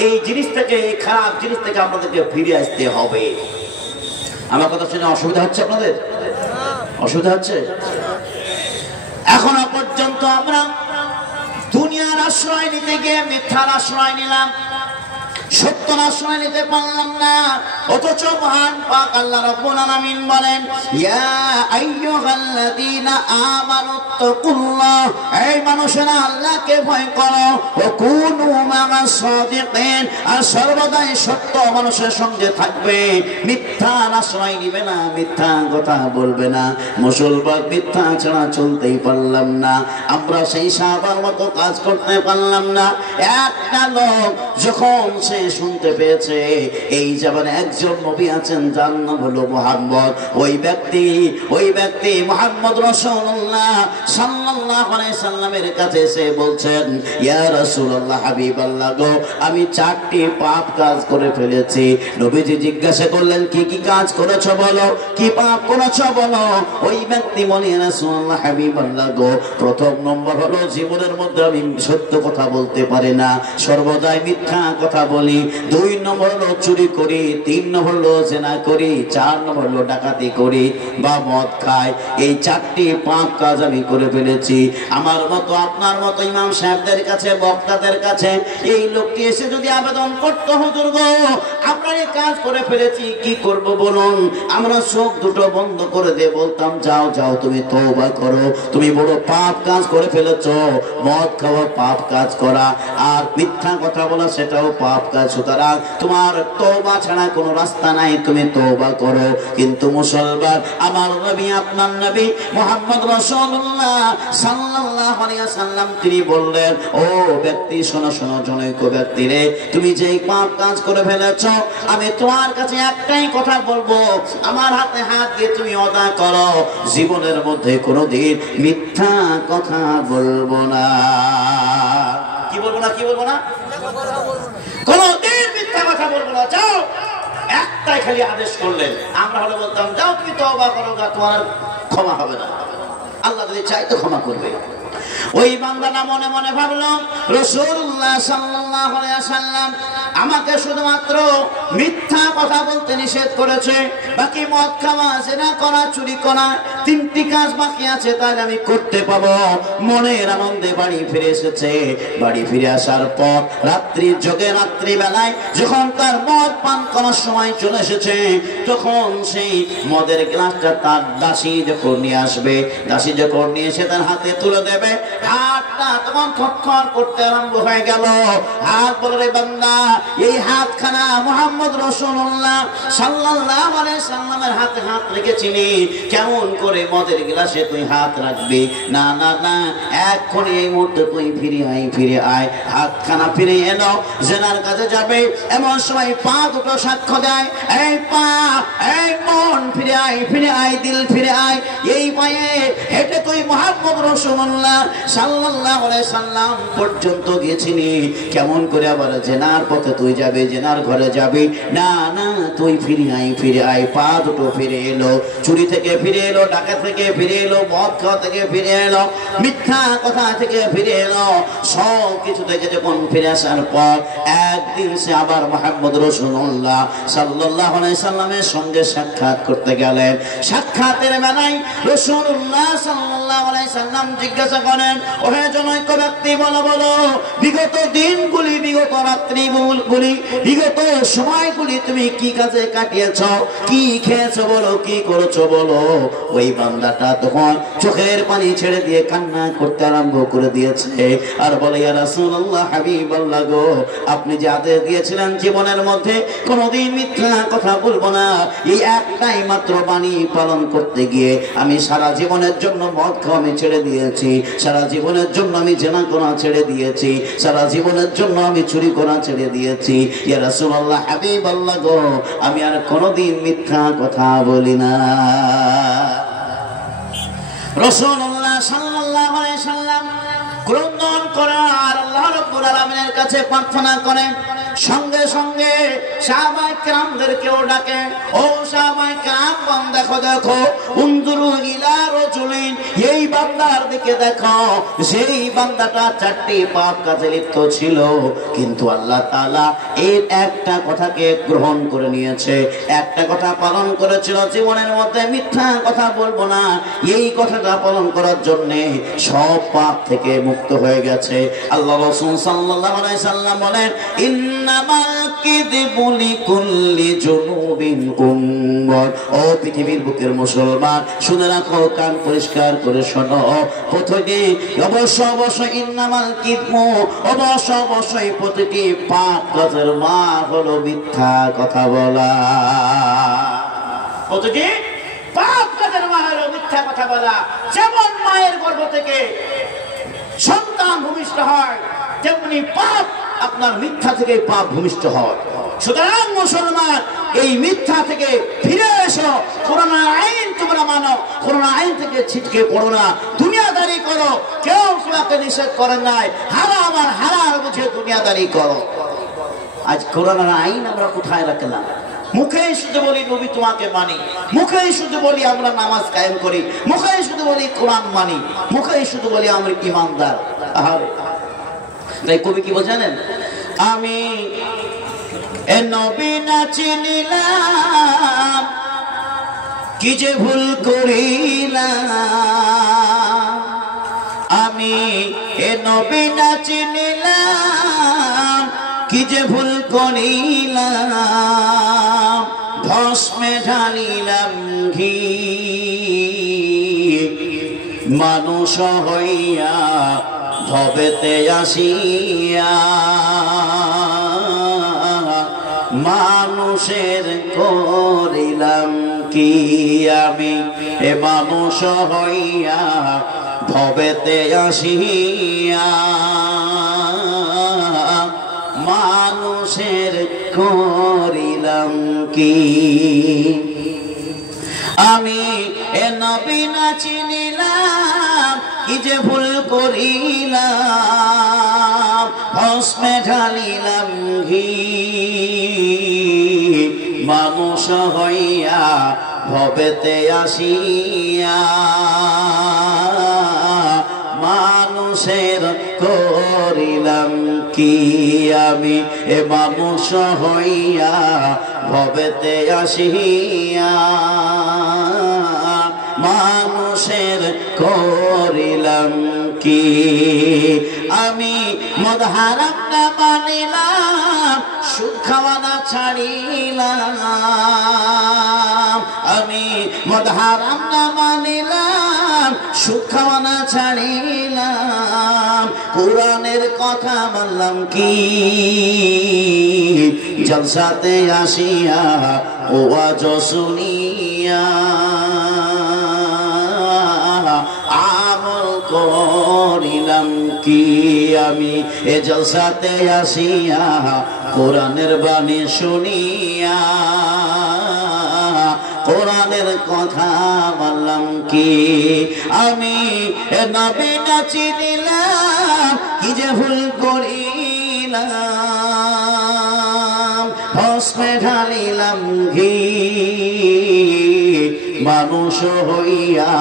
এই জিনিস থেকে, এই খারাপ জিনিস থেকে আপনাদেরকে ফিরে আসতে হবে। আমার কথা শুনে অসুবিধা হচ্ছে আপনাদের? অসুবিধা হচ্ছে? এখনো পর্যন্ত আমরা দুনিয়ার আশ্রয় নিতে গিয়ে মিথ্যার আশ্রয় নিলাম, সত্যর আশ্রয় নিতে পারলাম না। অথচ মহান পাক আল্লাহ রাব্বুল আলামিন বলেন, ইয়া আইয়ুহাল্লাযীনা আমানুত্তাকুল্লাহ, এই মানুষেরা আল্লাহকে ভয় করো, ওয়া কুনু মা'আস সাদিকিন, আর সর্বদাই সত্য মানুষের সঙ্গে থাকবে, মিথ্যার আশ্রয় নিবে না, মিথ্যা কথা বলবে না। মুসলমান মিথ্যা ছাড়া চলতেই পারলাম না, আমরা সেই সাহাবার মতো কাজ করতে পারলাম না। একটা লোক যখন সে শুনতে পেয়েছে এই জামানে একজন নবী আছেন যার নাম হলো মুহাম্মদ, ওই ব্যক্তি মুহাম্মদ রাসূলুল্লাহ সাল্লাল্লাহু আলাইহি সাল্লামের কাছে এসে বলছেন, ইয়া রাসূলুল্লাহ, হাবিবাল্লাহ গো, আমি 4টি পাপ কাজ করে ফেলেছি। নবীজি জিজ্ঞাসা করলেন, কি কি কাজ করেছো বলো, কি পাপ করেছো বলো। ওই ব্যক্তি বলে, ইয়া রাসূলুল্লাহ, হাবিবাল্লাহ গো, প্রথম নম্বর হলো জীবনের মধ্যে আমি সত্য কথা বলতে পারি না, সর্বদাই মিথ্যা কথা বলি। 2 নম্বর হলো চুরি করি, 3 নম্বর হলো জেনা করি, 4 নম্বর হলো ডাকাতি করি বা মদ খাই। এই 4টি পাপ কাজ আমি করে ফেলেছি। আমার মতো আপনার মতো ইমাম সাহেবদের কাছে, বক্তাদের কাছে এই লোকটি এসে যদি আবেদন করতো, হুজুর গো, আমরা এই কাজ করে ফেলেছি, কি করব বলুন, আমরা চোখ দুটো বন্ধ করে দিয়ে বলতাম, যাও যাও তুমি তওবা করো, তুমি বড় পাপ কাজ করে ফেলেছো। মদ খাওয়া পাপ কাজ করা, আর মিথ্যা কথা বলা সেটাও পাপ কাজ, সুতরাং তোমার তওবা ছাড়া কোনো রাস্তা নাই, তুমি তওবা করো। কিন্তু মুসলমান, আমার নবী, আপনার নবী মুহাম্মদ রাসূলুল্লাহ সাল্লাল্লাহু আলাইহি ওয়াসাল্লাম তিনি বললেন, ও ব্যক্তি শোনো শোনো, জনৈক ব্যক্তি রে, তুমি যেই পাপ কাজ করে ফেলেছো, আমি তোমার কাছে একটাই কথা বলবো, আমার হাতে হাত দিয়ে তুমি ওয়াদা করো, জীবনের মধ্যে কোনোদিন মিথ্যা কথা বলবো না। কি বলবো না? কি বলবো না? কোনদিন মিথ্যা কথা বলবো না। যাও, একটাই খালি আদেশ করলেন। আমরা হলে বলতাম, যাও তুমি তওবা করো, তোমার ক্ষমা হবে না, আল্লাহ যদি চাই তো ক্ষমা করবে। ওই বান্দাটা মনে মনে ভাবলো, রাসূলুল্লাহ সাল্লাল্লাহু আলাইহি ওয়াসাল্লাম আমাকে শুধুমাত্র মিথ্যা কথা বলতে নিষেধ করেছে, বাকি মদ খাওয়া, জেনা করা, চুরি করা, 3টি কাজ বাকি আছে, তাহলে আমি করতে পাবো। মনের আনন্দে বাড়ি ফিরে এসেছে। বাড়ি ফিরে আসার পর রাত্রিবেলায় যখন তার মদ পান করার সময় চলে এসেছে, তখন সেই মদের গ্লাসটা তার দাসী যখন নিয়ে আসবে, দাসী যখন নিয়ে এসে তার হাতে তুলে দেবে, হাতটা তখন থরথর করতে আরম্ভ হয়ে গেল। হাত বলে, বান্দা, এই হাতখানা মুহাম্মদ রাসূলুল্লাহ সাল্লাল্লাহু আলাইহি সাল্লামের হাতে হাত রেখেছিনি, কেমন করে মদের গ্লাসে তুই হাত রাখবি? না না না, এক্ষুনি এই মুহূর্তে তুই ফিরে আয়। হাতখানা ফিরে এলো, জেনার কাছে যাবে, এমন সময় পা দুটো সাক্ষ্য দেয়, এই পা, এই মন, ফিরে আয়, দিল ফিরে আয়। এই পায়ে হেঁটে তুই মুহাম্মদ রাসূলুল্লাহ সাল্লাল্লাহু আলাইহি সাল্লাম পর্যন্ত গেছিনি, কেমন করে আবার জেনার পথে তুই যাবে, জেনার ঘরে যাবি? না না, তুই ফিরে আয়। পা দুটো ফিরে এলো, চুরি থেকে ফিরে এলো, ডাকাত থেকে ফিরে এলো, মদ খাওয়া থেকে ফিরে এলো, মিথ্যা কথা থেকে ফিরে এলো। সব কিছু থেকে যখন ফিরে আসার পর একদিন সে আবার মুহাম্মদ রাসূলুল্লাহ সাল্লাল্লাহু আলাইহি সাল্লামের সঙ্গে সাক্ষাৎ করতে গেলেন। সাক্ষাতের বেলায় রাসূলুল্লাহ সাল্লাল্লাহু আলাইহি সাল্লাম জিজ্ঞাসা করেন, ওহে জনৈক ব্যক্তি, বলো বিগত দিনগুলি, বিগত রাত্রিগুলি, বিগত সময়গুলি তুমি কি কাজে কাটিয়েছ, কি খেয়েছো বলো, কি করেছো বলো। ওই বান্দাটা তখন চোখের পানি ছেড়ে দিয়ে কান্না করতে আরম্ভ করে দিয়েছে, আর বলে, ইয়া রাসূলুল্লাহ, হাবিবাল্লাহ গো, আপনি যে আদেশ দিয়েছিলেন জীবনের মধ্যে কোনোদিন মিথ্যা কথা বলবো না, এই একটাই মাত্র বাণী পালন করতে গিয়ে আমি সারা জীবনের জন্য মদ খাওয়া আমি ছেড়ে দিয়েছি, সারা জীবনের জন্য আমি জেনা করা ছেড়ে দিয়েছি, সারা জীবনের জন্য আমি চুরি করা ছেড়ে দিয়েছি। ইয়া রাসূলুল্লাহ, হাবিবাল্লাহ গো, আমি আর কোনোদিন মিথ্যা কথা বলি না। রাসূলুল্লাহ সাল্লাল্লাহু আলাইহি সাল্লাম ক্রন্দন করে আর আল্লাহ রাব্বুল আলামিনের কাছে প্রার্থনা করে। সঙ্গে সঙ্গে সাহাবায়ে কেরামদেরকেও ডাকে, ও সাহাবায়ে কেরাম, দেখো দেখো, উনজুরু ইলা রাজুলিন, এই বান্দার দিকে দেখো, সেই বান্দাটা 4টি পাপ কাজে লিপ্ত ছিল, কিন্তু আল্লাহ তাআলা এর একটা কথাকে গ্রহণ করে নিয়েছে, একটা কথা পালন করেছিল, জীবনের মধ্যে মিথ্যা কথা বলবো না, এই কথাটা পালন করার জন্য সব পাপ থেকে মুক্ত হয়ে গেছে। আল্লাহ রাসূল সাল্লাল্লাহু আলাইহি সাল্লাম বলেন, ইন্নামাল কিযবু লিকুল্লি জুনুবিন উম্মত। ও পৃথিবীর বুকের মুসলমান, শুনে রাখো, কান পরিষ্কার করে শোনো, প্রতিটি অবশ্যই ইন্নামাল কিযবু, অবশ্যই প্রতিটি পাপ কাজের মা হলো মিথ্যা কথা বলা। প্রতিটি পাপ কাজের মা হলো মিথ্যা কথা বলা। যেমন মায়ের গর্ভ থেকে সন্তান ভূমিষ্ঠ হয়, তেমনি পাপ আপনার মিথ্যা থেকে পাপ ভূমিষ্ঠ হয়। সুতরাং মুসলমান, এই মিথ্যা থেকে ফিরে এসো, কোরআনের আইন তোমরা মানো, কোরআনের আইন থেকে ছিটকে পড়ো না, দুনিয়াদারি করো, কেউ তোমাকে নিষেধ করেন নাই, হারাম আর হালাল বুঝে দুনিয়াদারি করো। আজ কোরআনের আইন আমরা কোথায় রাখলাম? মুখেই শুধু বলি নবী তোমাকে মানি, মুখেই শুধু বলি আমরা নামাজ কায়েম করি, মুখেই শুধু বলি কোরআন মানি, মুখেই শুধু বলি আমরা ঈমানদার। আহারে, তাই কবি কি বলে জানেন? আমি এ নবী না চিনিলাম, কি যে ভুল করিলাম, আমি এ নবী না চিনিলাম, কি যে ভুল করিলাম, ভস্মে ঢালিলাম ঘি, মানুষ হইয়া ভবেতে আসিয়া, মানুষের করিলাম কি আমি, এ মানুষ হইয়া ভবেতে আসিয়া, মানুষের করিলাম কি। আমি এ নবী না চিনিলাম, কি যে ভুল করিলাম, ভস্মে ঢালিলাম ঘি, মানুষ হইয়া ভবেতে আসিয়া, মানুষের করিলাম কি আমি, এ মানুষ হইয়া ভবেতে আসিয়া, মানুষের করিলাম কি। আমি মদ হারাম না মানিলাম, সুদ খাওয়া না ছাড়িলাম, আমি মদ হারাম না মানিলাম, সুদ খাওয়া না ছাড়িলাম, কোরআনের কথা বললাম কি, জলসাতে আসিয়া ওয়াজ শুনিয়া, আমল করিলাম কি আমি, এ জলসাতে আসিয়া কোরআনের বাণী শুনিয়া, কোরআনের কথা বললাম কি। আমি এ নবী না চিনিলাম, কি যে ভুল করিলাম, ভস্মে ঢালিলাম ঘি, মানুষ হইয়া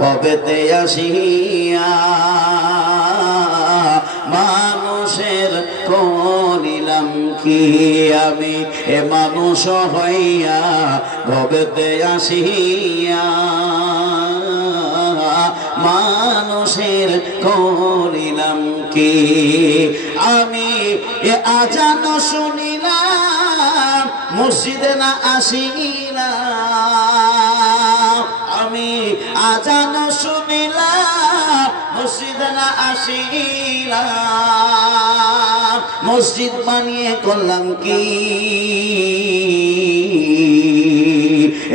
ভবেতে আসিয়া, মানুষের করিলাম কি আমি, এ মানুষ হইয়া ভবেতে আসিয়া, মানুষের করিলাম কি। আমি এ আজান শুনিলাম, মসজিদে না আসিলাম, আমি আজান শুনিলাম, মসজিদে না আসিলাম, মসজিদ বানিয়ে করলাম কি,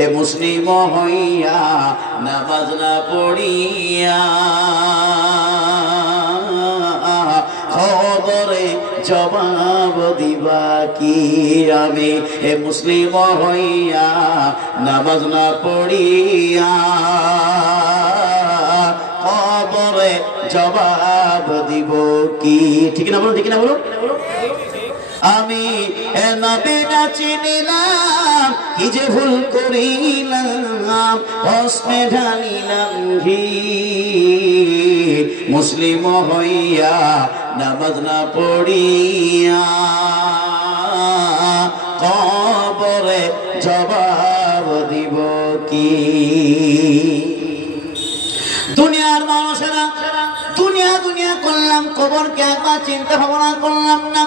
এ মুসলিম হইয়া নামাজ না পড়িয়া, খবরে জবাব দিবা কি আমি, এ মুসলিম হইয়া নামাজ না পড়িয়া, খবরে জবাব দিব কি? ঠিক না বলুন, ঠিক না বলুন? আমি নবী না চিনিলাম, কি যে ভুল করিলাম, হসমে ঢালিলাম ঘি, মুসলিম হইয়া নামাজ না পড়িয়া কবরে জবাব দিব কি? দুনিয়ার মানুষেরা দুনিয়া দুনিয়া করলাম, কবরকে একবার চিন্তা ভাবনা করলাম না।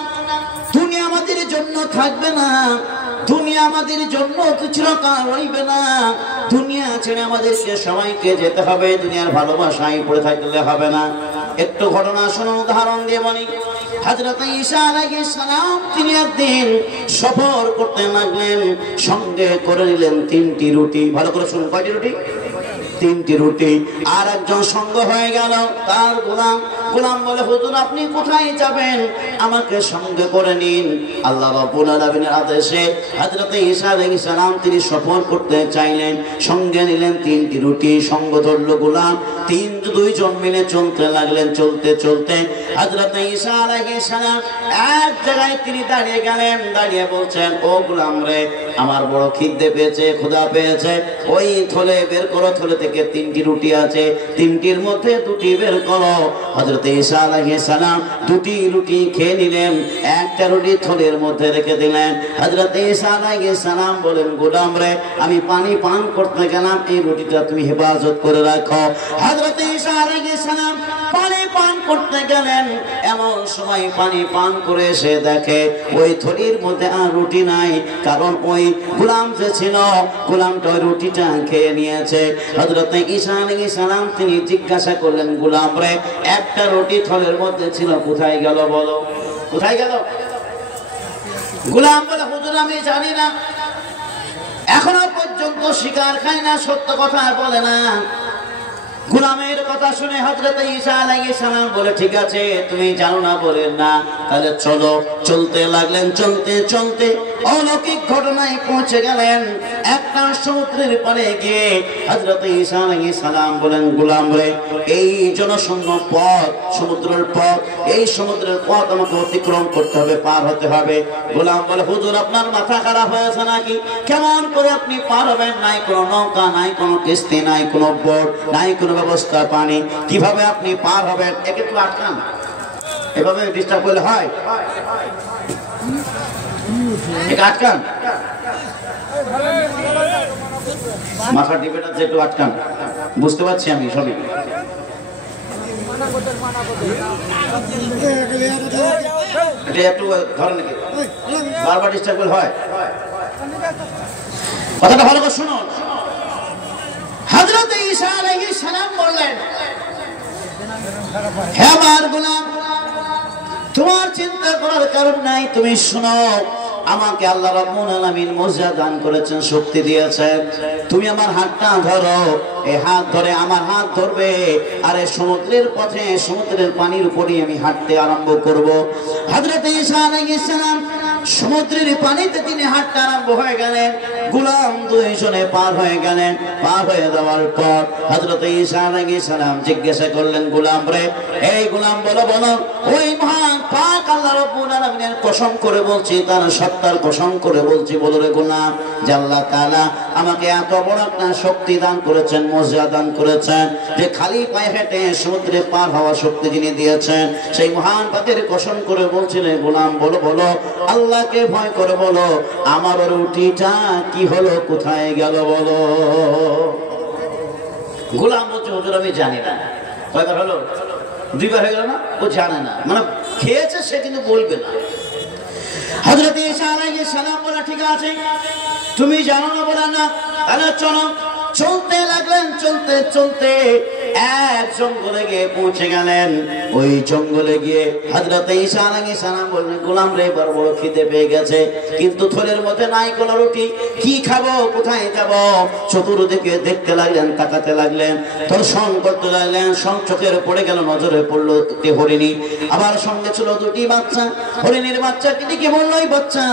দুনিয়া আমাদের জন্য থাকবে না, দুনিয়া আমাদের জন্য চিরকাল রইবে না। দুনিয়া ছেড়ে আমাদেরকে সবাইকে যেতে হবে, দুনিয়ার ভালোবাসায় পড়ে থাকলে হবে না। একটু ঘটনা শুনুন, উদাহরণ দিয়ে বলি। হযরত ঈসা আলাইহিস সালাম তিনি একদিন সফর করতে লাগলেন, সঙ্গে করে নিলেন 3টি রুটি। ভালো করে শুনুন, কয়টি রুটি? 3টি রুটি। আর একজন সঙ্গ হয়ে গেল তার গোলাম। গোলাম বলে, হুজুর আপনি কোথায় যাবেন? আমাকে সঙ্গে করে নিন। আল্লাহ রাব্বুল আলামিনের আদেশে হযরত ঈসা আলাইহিস সালাম তিনি সফর করতে চাইলেন, সঙ্গে নিলেন 3টি রুটি, সঙ্গ ধরল গোলাম। 2জন মিলে চলতে লাগলেন। চলতে চলতে হযরত ঈসা আলাইহিস সালাম এক জায়গায় তিনি দাঁড়িয়ে গেলেন। দাঁড়িয়ে বলছেন, ও গোলাম রে, আমার বড় খিদে পেয়েছে, ক্ষুধা পেয়েছে, ওই থলে বের করো, থলে থেকে 3টি রুটি আছে, 3টির মধ্যে 2টি বের করো। হযরত ঈসা আলাইহিস সালাম 2টি রুটি খেয়ে নিলেন, একটা রুটি থলের মধ্যে রেখে দিলেন। হযরত ঈসা আলাইহিস সালাম বলেন, গোলাম রে, আমি পানি পান করতে গেলাম, এই রুটিটা তুমি হেফাজত করে রাখো। হযরত ঈসা আলাইহিস সালাম পানি পান করতে গেলেন, এমন সময় পানি পান করে এসে দেখে ওই থলির মধ্যে আর রুটি নাই, কারণ ওই গোলাম যে ছিল, গোলামটা ওই রুটিটা খেয়ে নিয়েছে। হযরত ঈসা আলাইহিস সালাম তিনি জিজ্ঞাসা করলেন, গোলাম রে, একটা রুটি থলের মধ্যে ছিল, কোথায় গেল বলো, কোথায় গেল? গোলাম বলে, হুজুর আমি জানি না, এখনো পর্যন্ত শিকার খায় না, সত্য কথা বলে না। গোলামের কথা শুনে হযরত ঈসা আলাইহিস সালাম বলে, ঠিক আছে, তুমি জানো না বলেন না, তাহলে চলো। চলতে লাগলেন। চলতে চলতে অলৌকিক ঘটনায় পৌঁছে গেলেন একটা সমুদ্রের পাড়ে গিয়ে। হযরত ঈসা আলাইহিস সালাম বলেন, গোলাম রে, এই জনশূন্য পথ, সমুদ্রের পথ, এই সমুদ্রের পথ আমাকে অতিক্রম করতে হবে, পার হতে হবে। গোলাম বলে, হুজুর আপনার মাথা খারাপ হয়েছে নাকি? কেমন করে আপনি পার হবেন? নাই কোনো নৌকা, নাই কোনো কিস্তি, নাই কোনো বোট, নাই কোনো ব্যবস্থা পানি, কিভাবে আপনি পার হবেন? একে একটু আটকান, এভাবে ডিস্টার্ব করলে হয়? একে আটকান, মাথা টিপেটা একটু আটকান, বুঝতে পারছি আমি সবই। এটা একটু ধরেন নাকি, বারবার ডিস্টার্ব করলে হয়? কথাটা ভালো করে শুনুন। হযরত ঈসা আলাইহিস সালাম বললেন, হে আমার গোলাম, তোমার চিন্তা করার কারণ নাই, তুমি শুনো। আমাকে আল্লাহ রাব্বুল আলামিন মুজিজা দান করেছেন, শক্তি দিয়েছেন। তুমি আমার হাতটা ধরো, এই হাত ধরে আমার হাত ধরবে, আর এই সমুদ্রের পথে, সমুদ্রের পানির উপরে আমি হাঁটতে আরম্ভ করব। হযরত ঈসা আলাইহিস সালাম সমুদ্রের পানিতে তিনি হাঁটতে আরম্ভ হয়ে গেলেন। গোলাম 2জনে পার হয়ে গেলেন। পার হয়ে যাওয়ার পর হযরত ঈসা আলাইহিস সালাম জিজ্ঞাসা করলেন, গোলাম রে, এই গোলাম বলো বলো, ওই মহান পাক আল্লাহ রাব্বুল আলামিনের কসম করে বলছি, তার সত্তার কসম করে বলছি, বলো রে গোলাম, যে আল্লাহ তাআলা আমাকে এত বড় একটা শক্তি দান করেছেন, মুজিজা দান করেছেন, যে খালি পায়ে হেঁটে সমুদ্রে পার হওয়ার শক্তি যিনি দিয়েছেন, সেই মহান পাকের কসম করে বলছিলেন, গোলাম বলো বলো, আল্লাহকে ভয় করে বলো, আমার রুটিটা কি হলো, কোথায় গেল বলো। গোলাম বলছে, হুজুর আমি জানি না। কয়বার হলো? 2বার হয়ে গেল না? ও জানে না, মানে খেয়েছে সে কিন্তু বলবে না। হযরত ঈসা আলাইহিস সালাম বলে, ঠিক আছে, তুমি জানো না বলে না, তাহলে চলো। চলতে লাগলেন। চলতে চলতে এক জঙ্গলে গিয়ে পৌঁছে গেলেন। ওই জঙ্গলে গিয়ে হযরত ঈসা আলাইহিস সালাম বললেন, গোলাম রে বড় বড় খিদে পেয়ে গেছে, কিন্তু থলের মধ্যে নাই কোনো রুটি, কি খাবো, কোথায় যাবো? চতুর্দিকে দেখতে লাগলেন, তাকাতে লাগলেন, দর্শন করতে লাগলেন। চোখের পড়ে গেল, নজরে পড়লো একটি হরিণী, আবার সঙ্গে ছিল দুটি বাচ্চা। হরিণীর বাচ্চাকে দিকে বলল, এই বাচ্চা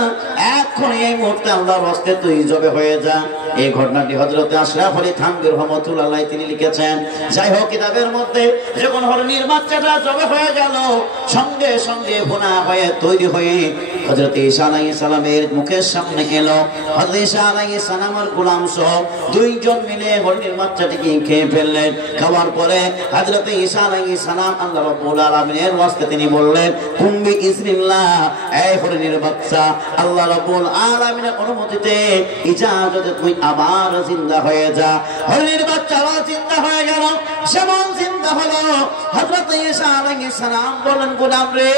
এখন এই মুহূর্তে আল্লাহর হস্তে তুই জবে হয়ে যা। এই ঘটনাটি হযরত আশরাফ আলী থানভী রাহমাতুল্লাহ আলাইহি তিনি লিখেছেন। যাই হোক, কিতাবের মধ্যে যখন হরিণীর বাচ্চাটা জবে হয়ে গেল, সঙ্গে সঙ্গে ভুনা হয়ে তৈরি হয়ে হযরত ঈসা আলাইহিস সালামের মুখের সামনে এলো। হযরত ঈসা আলাইহিস সালামের গোলাম সহ দুইজন মিলে হরিণীর বাচ্চাটিকে খেয়ে ফেললেন। খাওয়ার পরে হযরত ঈসা আলাইহিস সালাম আল্লাহ রাব্বুল আলামিনের ওয়াস্তে তিনি বললেন, কুম্বি ইজনিল্লাহ, এই হরিণীর বাচ্চা, আল্লাহ রাব্বুল আলামিনের অনুমতিতে ইজাজতে তুই আবার জিন্দা হয়ে যা। হরিণীর বাচ্চা আবার জিন্দা হয়ে গেল। যেমন জিন্দা হলো, হযরত ঈসা আলাইহিস সালাম বললেন, গোলাম রে,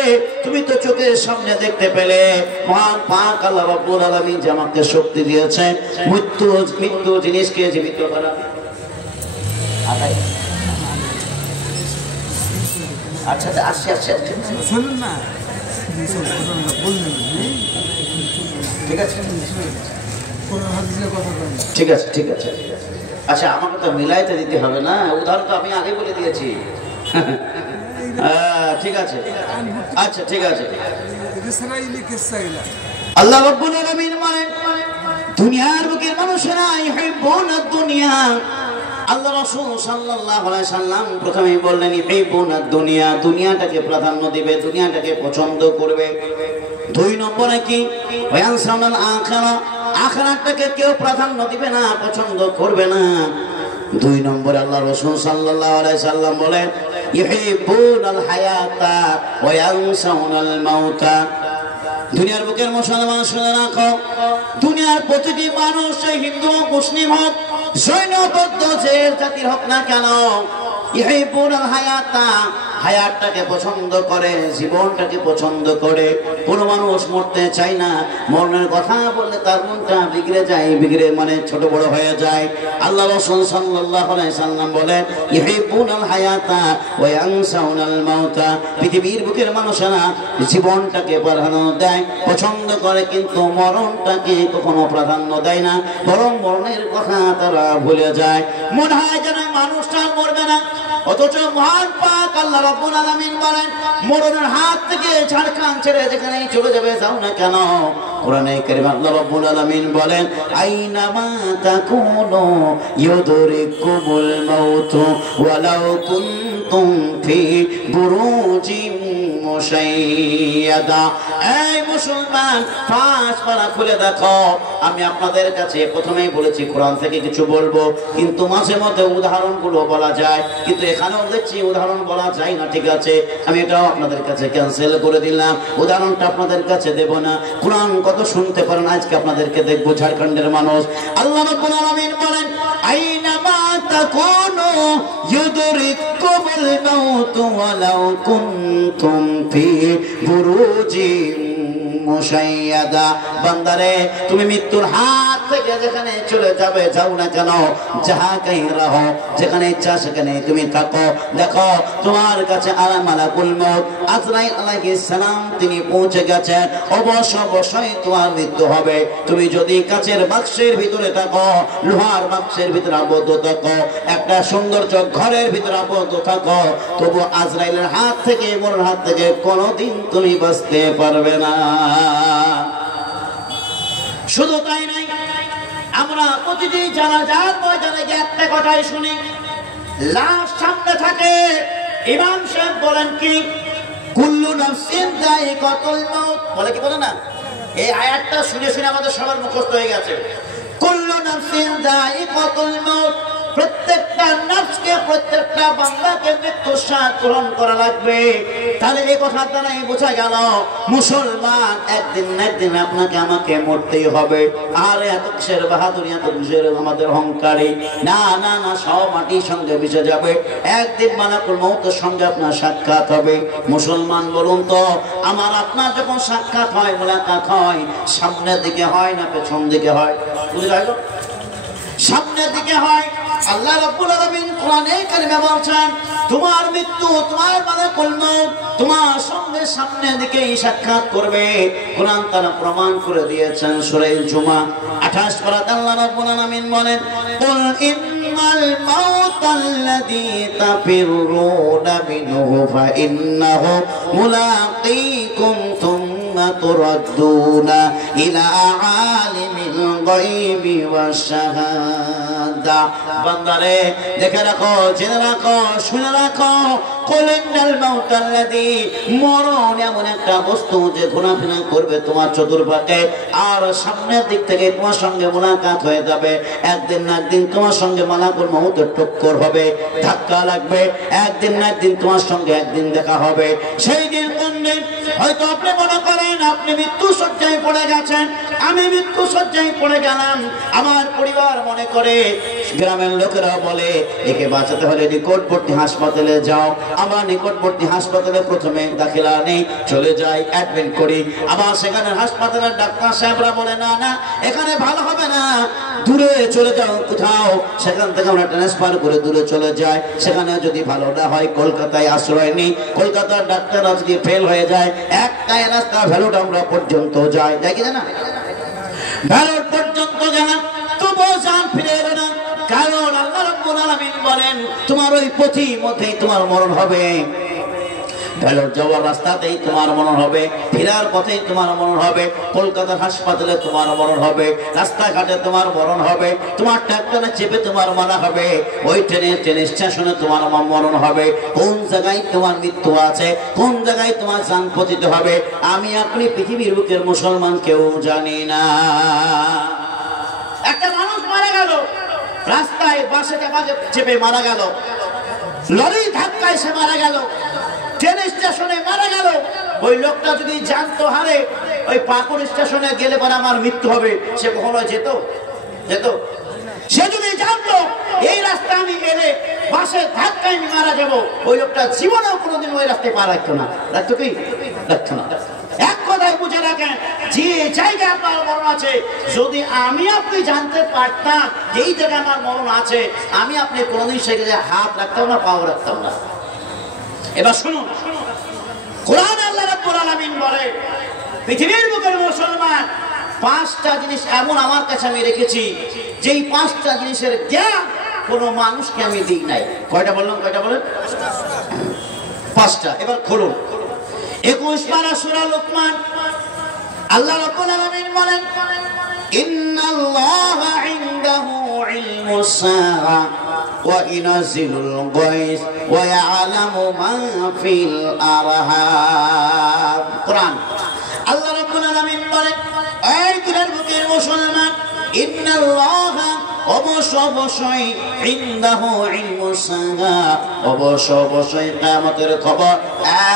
তুমি তো চোখের সামনে দেখতে পেলে, মহান পাক আল্লাহ রাব্বুল আলামিন যে আমাকে শক্তি দিয়েছে মৃত্যু জিনিসকে জীবিত করা। আচ্ছা আচ্ছা আচ্ছা শুনুন না, ঠিক আছে ঠিক আছে ঠিক আছে। আচ্ছা, আমাকে তো মিলাইতে দিতে হবে না, উদাহরণ তো আমি আগে বলে দিয়েছি। ঠিক আছে, আচ্ছা ঠিক আছে। আল্লাহ রাব্বুল আলামিন বলেন, দুনিয়ার বুকের মানুষেরা ইউহিব্বুনা দুনিয়া। আল্লাহ রাসূল সাল্লাল্লাহু আলাইহি সাল্লাম প্রথমেই বললেন, ইউহিব্বুনা দুনিয়া, দুনিয়াটাকে প্রাধান্য দিবে, দুনিয়াটাকে পছন্দ করবে। দুই নম্বরে কি, ওয়ায়ানসাউনাল আখিরা, আখিরাতটাকে কেউ প্রাধান্য দিবে না, পছন্দ করবে না। দুই নম্বরে আল্লাহ রাসূল সাল্লাল্লাহু আলাইহি সাল্লাম বলেন, ইউহিব্বুনাল হায়াতা ওয়ায়ানসাউনাল মাউতা। দুনিয়ার বুকের মুসলমান শুনে রাখো, দুনিয়ার প্রতিটি মানুষ, হিন্দু মুসলিম হোক, জৈন বৌদ্ধ যে জাতির হোক না কেন, ইউহিব্বুনাল হায়াতা, হায়াতটাকে পছন্দ করে, জীবনটাকে পছন্দ করে। কোনো মানুষ মরতে চায় না, মরণের কথা বললে তার মনটা বিগড়ে যায়, বিগড়ে মানে ছোট বড় হয়ে যায়। আল্লাহ রাসূল সাল্লাল্লাহু আলাইহি সাল্লাম বলেন, ইউহিব্বুনাল হায়াতা ওয়া ইয়ানসাউনাল মাউতা। পৃথিবীর বুকের মানুষেরা জীবনটাকে প্রাধান্য দেয়, পছন্দ করে, কিন্তু মরণটাকে কখনো প্রাধান্য দেয় না, বরং মরণের কথা তারা ভুলে যায়। মনে হয় যেন মানুষটা মরবে না, অথচ মহান পাক আল্লাহ রাব্বুল আলামিন বলেন, মরণের হাত থেকে ঝাড়খণ্ড ছেড়ে যেখানেই চলে যাবে যাও না কেন, কোরআনে কারীমে আল্লাহ রাব্বুল আলামিন বলেন, আইনামা তাকুনু ইউদরিকুমুল মাউত ওয়ালাউ কুনতুম ফি বুরুজিন মুশাইয়াদা। এই মুসলমান, পাঁচ পারা খুলে দেখো। আমি আপনাদের কাছে প্রথমেই বলেছি কোরআন থেকে কিছু বলবো, কিন্তু মাঝে মধ্যে উদাহরণগুলো বলা যায়, কিন্তু এখানেও দেখছি উদাহরণ বলা যায় না। ঠিক আছে, আমি এটাও আপনাদের কাছে ক্যান্সেল করে দিলাম, উদাহরণটা আপনাদের কাছে দেব না। কোরআন কত শুনতে পারেন, আজকে আপনাদেরকে দেখবো ঝাড়খণ্ডের মানুষ। আল্লাহ রাব্বুল আলামিন বলেন, আইনামা তাকুনু ইউদরিকুমুল মাউত ওয়ালাউ কুনতুম ফি বুরুজিন মুশাইয়াদা। বান্দারে, তুমি মৃত্যুর হাত থেকে যেখানে চলে যাবে যাও না কেন, যাহা কাহি রাহো, যেখানে ইচ্ছা সেখানে তুমি থাকো। দেখো, তোমার কাছে মালাকুল মউত আজরাইল আলাইহিস সালাম তিনি পৌঁছে গেছেন, অবশ্যই তোমার মৃত্যু হবে। তুমি যদি কাচের বাক্সের ভিতরে থাকো, লোহার বাক্সের ভিতরে আবদ্ধ থাকো, একটা সৌন্দর্য ঘরের ভিতরে আবদ্ধ থাকো, তবু আজরাইলের হাত থেকে, মরণের হাত থেকে কোনোদিন তুমি বাঁচতে পারবে না। শুধু তাই নাই, আমরা প্রতিদিন জানাজার ময়দানে গিয়ে একটা কথাই শুনি, লাশ সামনে থাকে, ইমাম সাহেব বলেন কি, কুল্লু নাফসিন যায়িকাতুল মাউত, বলে কি বলে না? এই আয়াতটা শুনে শুনে আমাদের সবার মুখস্থ হয়ে গেছে। কুল্লু নাফসিন যায়িকাতুল মাউত, প্রত্যেকটা নফসকে, প্রত্যেকটা বান্দাকে মৃত্যুর স্বাদ গ্রহণ করা লাগবে। তাহলে এই কথা দ্বারাই বোঝা গেল, মুসলমান একদিন না একদিন আপনাকে আমাকে মরতেই হবে। আর এত কিসের বাহাদুরি, এত কিসের আমাদের অহংকারী, না না না, সব মাটির সঙ্গে মিশে যাবে। একদিন মালাকুল মউতের সঙ্গে আপনার সাক্ষাৎ হবে। মুসলমান বলুন তো, আমার আপনার যখন সাক্ষাৎ হয়, মোলাকাত হয়, সামনের দিকে হয় না পেছন দিকে হয়? বুঝতে পারছো? সামনের দিকে হয়। আল্লাহ রাব্বুল আলামিন কোরআনে কারিমে বলছেন তোমার মৃত্যু তোমার মালাকুল মউত তোমার সঙ্গে সামনের দিকে সাক্ষাৎ করবে। কোরআন তারা প্রমাণ করে দিয়েছেন সূরা জুমা 28 পারাতে আল্লাহ রাব্বুল আলামিন বলেন কুল ইন্নাল মাউতাল্লাযী তাফিরুনা মিনহু ফাইন্নাহু মুলাকীকুম তুম্মা তুরাদ্দুনা ইলা আলিমিল গায়বি ওয়াশ শাহাদা। বান্দারে দেখে রাখো, জেনে রাখো, শুনে রাখো, কুল ইন্নাল মাউতাল্লাযী মরণ এমন একটা বস্তু যে ঘোরাফেরা করবে তোমার চতুর্পাশে আর সামনের দিক থেকে তোমার সঙ্গে মুলাকাত হয়ে যাবে। একদিন না একদিন তোমার সঙ্গে মালাকুল মউতের টক্কর হবে, ধাক্কা লাগবে। একদিন না একদিন তোমার সঙ্গে একদিন দেখা হবে। সেই দিন কোন দিন? হয়তো আপনি মনে করেন আপনি মৃত্যু শয্যায় পড়ে গেছেন, আমি মৃত্যু শয্যায় পড়ে গেলাম। আমার পরিবার মনে করে, গ্রামের লোকেরা বলে একে বাঁচাতে হলে নিকটবর্তী হাসপাতালে যাও। আমরা নিকটবর্তী হাসপাতালে প্রথমে দাখিলা নেই, চলে যাই, অ্যাডমিট করি। আবার সেখানে হাসপাতালের ডাক্তার সাহেবরা বলে না না এখানে ভালো হবে না, দূরে চলে যাও কোথাও। সেখান থেকে আমরা ট্রান্সফার করে দূরে চলে যাই। সেখানে যদি ভালো না হয় কলকাতায় আশ্রয় নেই। কলকাতার ডাক্তাররা যদি ফেল হয়ে যায় একটাই রাস্তা ভ্যালুডাংরা পর্যন্ত যায়, দেখি না ভ্যালুড পর্যন্ত গেলাম তবুও জান ফিরে এলো না। কারণ আল্লাহ রাব্বুল আলামিন বলেন তোমার ওই পথি মধ্যেই তোমার মরণ হবে। ভ্যালুড যাওয়ার রাস্তাতেই তোমার মরণ হবে, ফেরার পথেই তোমার মরণ হবে। কলকাতার হাসপাতালে তোমার মরণ হবে, রাস্তাঘাটে তোমার মরণ হবে, তোমার ট্রাক্টরে চেপে তোমার মারা হবে, ওই ট্রেন স্টেশনে তোমার মরণ হবে। কোন জায়গায় তোমার মৃত্যু আছে, কোন জায়গায় তোমার জান পতিত হবে আমি আপনি পৃথিবীর বুকের মুসলমান কেউ জানি না। একটা মানুষ মারা গেল রাস্তায়, বাসে চেপে মারা গেল, লরি ধাক্কায় সে মারা গেল, ট্রেন স্টেশনে মারা গেল। ওই লোকটা যদি জানতো হারে ওই পাকুড় স্টেশনে গেলে পরে আমার মৃত্যু হবে, সে কখনো যেত? সে যদি জানতো এই রাস্তা আমি গেলে বাসে ধাক্কায় আমি মারা যাবো, ওই লোকটা জীবনেও কোনোদিন ওই রাস্তায় পা রাখতো না। রাখতো কি? রাখতো না। এক কথায় বুঝে রাখেন, যে জায়গায় আপনার মরণ আছে, যদি আমি আপনি জানতে পারতাম যে এই জায়গায় আমার মরণ আছে, আমি আপনি কোনোদিন সে জায়গায় হাত রাখতাম না, পাও রাখতাম না। এবার শুনুন, কোরআন আল্লাহ রাব্বুল আলামিন বলে পৃথিবীর বুকের মুসলমান 5টা জিনিস এমন আমার কাছে আমি রেখেছি, যেই 5টা জিনিসের জ্ঞান কোন মানুষকে আমি দিই নাই। কয়টা বললাম? কয়টা বলেন? 5টা। এবার খুলুন 21 পারা সূরা লুকমান। আল্লাহ রাব্বুল আলামিন বলেন ইন্নাল্লাহা ইনদাহু ইলমুস সাআ ওয়া ইনাজিলুল গায়স ওয়া ইয়ালামু মা ফিল আরহাম। কোরআন আল্লাহ রাব্বুল আলামিন বলেন এই দিনের বুকের মুসলমান, ইন্নাল্লাহা অবশ্যই ইনদাহু ইলমুস সাআ অবশ্যই কিয়ামতের খবর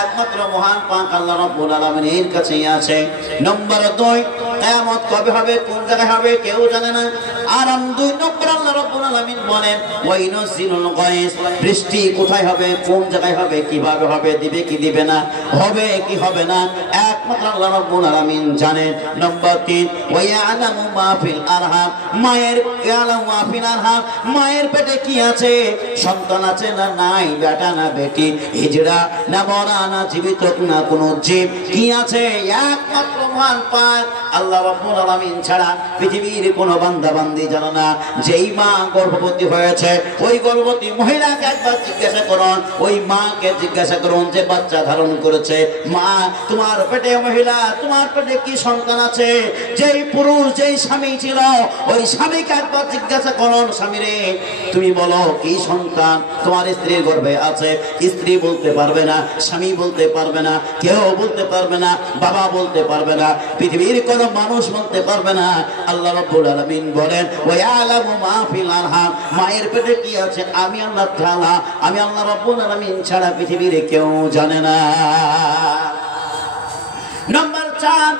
একমাত্র মহান পাক আল্লাহ রাব্বুল আলামিনের কাছেই আছে। নম্বর 2, কিয়ামত কবে হবে, কোন জায়গায় হবে কেউ জানে না। আর 2 নম্বর আল্লাহ রাব্বুল আলামিন বলেন ওয়াইনাজিলুল গায়স, বৃষ্টি কোথায় হবে, কোন জায়গায় হবে, কিভাবে হবে, দিবে কি দিবে না, হবে কি হবে না, একমাত্র আল্লাহ রাব্বুল আলামিন জানেন। নম্বর 3 ওয়ায়ালামু মা ফিল আরহাম, মায়ের ইয়ালামু মা ফিল আরহাম, মায়ের পেটে কি আছে, সন্তান আছে না নাই, বেটা না বেটি, হিজড়া না মরা না জীবিত না কোনো জীব, কি আছে একমাত্র মহান পাক আল্লাহ রাব্বুল আলামিন ছাড়া পৃথিবীর কোনো বান্দা বান্দি জানে না। যেই মা গর্ভবতী হয়েছে ওই গর্ভবতী মহিলাকে একবার জিজ্ঞাসা করুন, ওই মাকে জিজ্ঞাসা করুন যে বাচ্চা ধারণ করেছে, মা তোমার পেটে, মহিলা তোমার পেটে কি সন্তান আছে? যেই পুরুষ যেই স্বামী ছিল ওই স্বামীকে একবার জিজ্ঞাসা করুন, স্বামী রে তুমি বলো কি সন্তান তোমার স্ত্রীর গর্ভে আছে? স্ত্রী বলতে পারবে না, স্বামী বলতে পারবে না, কেউ বলতে পারবে না, বাবা বলতে পারবে না, পৃথিবীর কোন মানুষ বলতে পারবে না। আল্লাহ রাব্বুল আলামিন বলেন ওয়ায়ালামু মা ফিল আরহাম, মায়ের পেটে কি আছে আমি আল্লাহ তাআলা, আমি আল্লাহ রাব্বুল আলামিন ছাড়া পৃথিবীর কেউ জানে না। নম্বর 4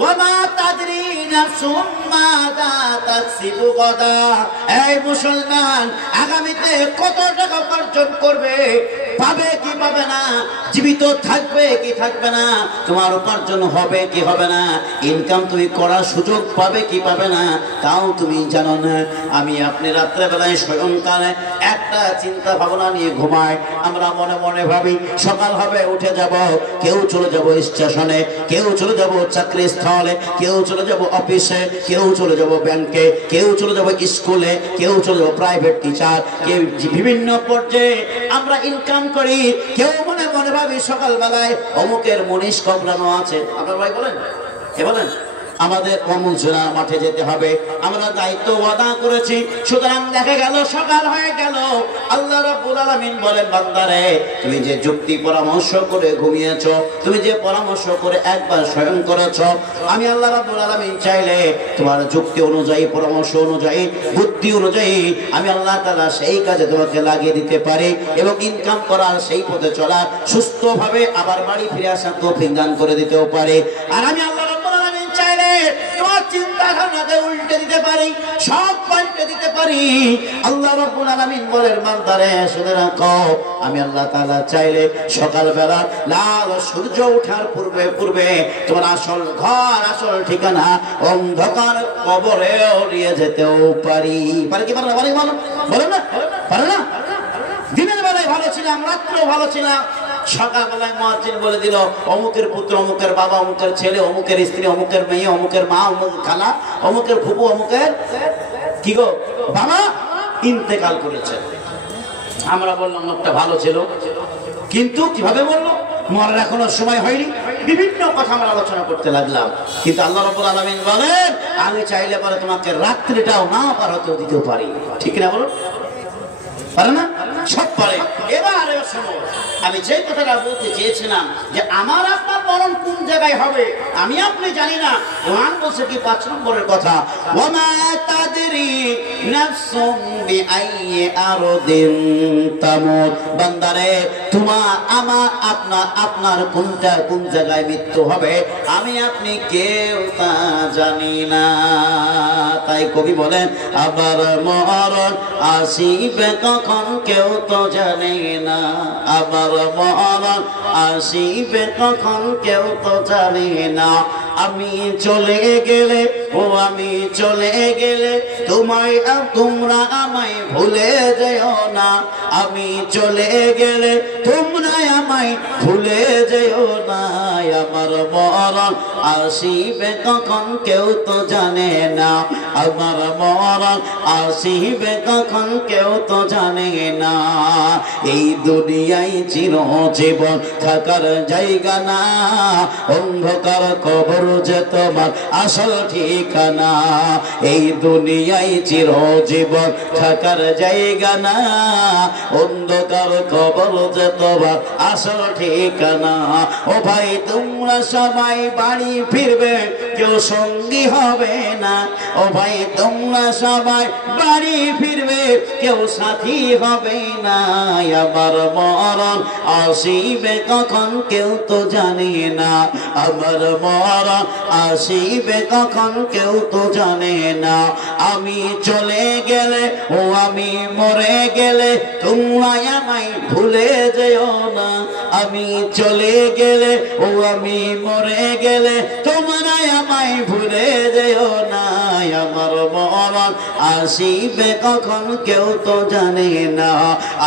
ওয়ামা তাদরি নাফসুম মাযা তাকসিবু গাদা। এই মুসলমান, আগামীতে কত টাকা উপার্জন করবে পাবে কি পাবে না, জীবিত থাকবে কি থাকবে না, তোমার উপার্জন হবে কি হবে না, ইনকাম তুমি করার সুযোগ পাবে কি পাবে না, তাও তুমি জানো না। আমি আপনি রাত্রেবেলায় শয়নকালে একটা চিন্তা ভাবনা নিয়ে ঘুমাই। আমরা মনে মনে ভাবি সকাল হবে উঠে যাব, কেউ চলে যাব স্টেশনে, কেউ চলে যাব চাকরি স্থলে, কেউ চলে যাব অফিসে, কেউ চলে যাব ব্যাংকে, কেউ চলে যাব স্কুলে, কেউ চলে যাব প্রাইভেট টিচার, কেউ বিভিন্ন পর্যায়ে আমরা ইনকাম করি। কেউ মনে মনে ভাবি সকালবেলায় অমুকের মনীষ কবলানো আছে। আপনার ভাই বলেন, কে বলেন? আমাদের কর্মজোড়া মাঠে যেতে হবে, আমরা দায়িত্ব ওয়াদা করেছি। সুতরাং দেখা গেল সকাল হয়ে গেল, আল্লাহ রাব্বুল আলামিন বলেন বান্দারে তুমি যে যুক্তি পরামর্শ করে ঘুমিয়েছো, তুমি যে পরামর্শ করে একবার শয়ন করেছো, আমি আল্লাহ রাব্বুল আলামিন চাইলে তোমার যুক্তি অনুযায়ী, পরামর্শ অনুযায়ী, বুদ্ধি অনুযায়ী আমি আল্লাহ তাআলা সেই কাজে তোমাকে লাগিয়ে দিতে পারি এবং ইনকাম করার সেই পথে চলার সুস্থভাবে আবার বাড়ি ফিরে আসার তৌফিক দান করে দিতেও পারে। আর আমি আল্লাহ রাব্বুল আলামিন চাইলে তোমার চিন্তা ভাবনাকে উল্টে দিতে পারি, সব পাল্টে দিতে পারি। আল্লাহ রাব্বুল আলামিন বলেন বান্দারে শুনে রাখো, আমি আল্লাহ তাআলা চাইলে সকালবেলা লাল সূর্য ওঠার পূর্বে পূর্বে তোমার আসল ঘর, আসল ঠিকানা অন্ধকার কবরে নিয়ে যেতেও পারি। পারে কি পারে না? বলো না, পারে না? দিনের বেলায় ভালো ছিলাম, রাত্রেও ভালো ছিলাম, সকালবেলায় মুয়াজ্জিন বলে দিল অমুকের পুত্র, অমুকের বাবা, অমুকের ছেলে, অমুকের স্ত্রী, অমুকের মেয়ে, অমুকের মা, অমুকের খালা, অমুকের ফুপু, অমুকের কি গো বাবা ইন্তেকাল করেছে। আমরা বললাম লোকটা ভালো ছিল, কিন্তু কিভাবে বললো? মরার এখনো সময় হয়নি। বিভিন্ন কথা আমরা আলোচনা করতে লাগলাম, কিন্তু আল্লাহ রাব্বুল আলামিন বলেন আমি চাইলে পরে তোমাকে রাত্রিটাও না পার হতেও দিতেও পারি। ঠিক না বলো? পারে না? সব পারে। এবার শোনো, আমি যে কথাটা বলতে চেয়েছিলাম যে আমার আপনার মরণ কোন জায়গায় হবে আমি আপনি জানি না। কোরআন বলছে কি 5 নম্বরের কথা, ওয়ামা তাদরি নাফসুম বিআইয়ি আরদিন তামুত। বান্দারে তোমার আমার আপনার কোনটা কোন জায়গায় মৃত্যু হবে আমি আপনি কেউ তা জানি না। তাই কবি বলেন আবার মরণ আসিবে কখন কেউ তো জানে না, আবার মরণ আসিবে কখন কেউ তো জানে না। আমি চলে গেলে ও আমি চলে গেলে তোমরা আমায় ভুলে যেও না, আমি চলে গেলে তোমরা আমায় ভুলে যেও না। আমার মরণ আসিবে কখন কেউ তো জানে না, আমার মরণ আসিবে কখন কেউ তো জানে না। এই দুনিয়ায় চিরজীবন থাকার জায়গা না, অন্ধকার কবর যে তোমার আসল ঠিকানা। এই দুনিয়ায় চিরজীবন থাকার জায়গা না, অন্ধকার কবর যে তোমার আসল ঠিকানা। ও ভাই তোমরা সবাই বাড়ি ফিরবে, কেউ সঙ্গী হবে না। ও ভাই তোমরা সবাই বাড়ি ফিরবে, কেউ সাথী হবে না। আমার মরণ আসিবে কখন কেউ তো জানে না, আমার মরণ আসিবে কখন কেউ তো জানে না। আমি চলে গেলে ও আমি মরে গেলে তোমরা আমায় ভুলে যেও না, আমি চলে গেলে ও আমি মরে গেলে তোমরা আমায় ভুলে যেও না। আমার মরণ আসিবে কখন কেউ তো জানে না,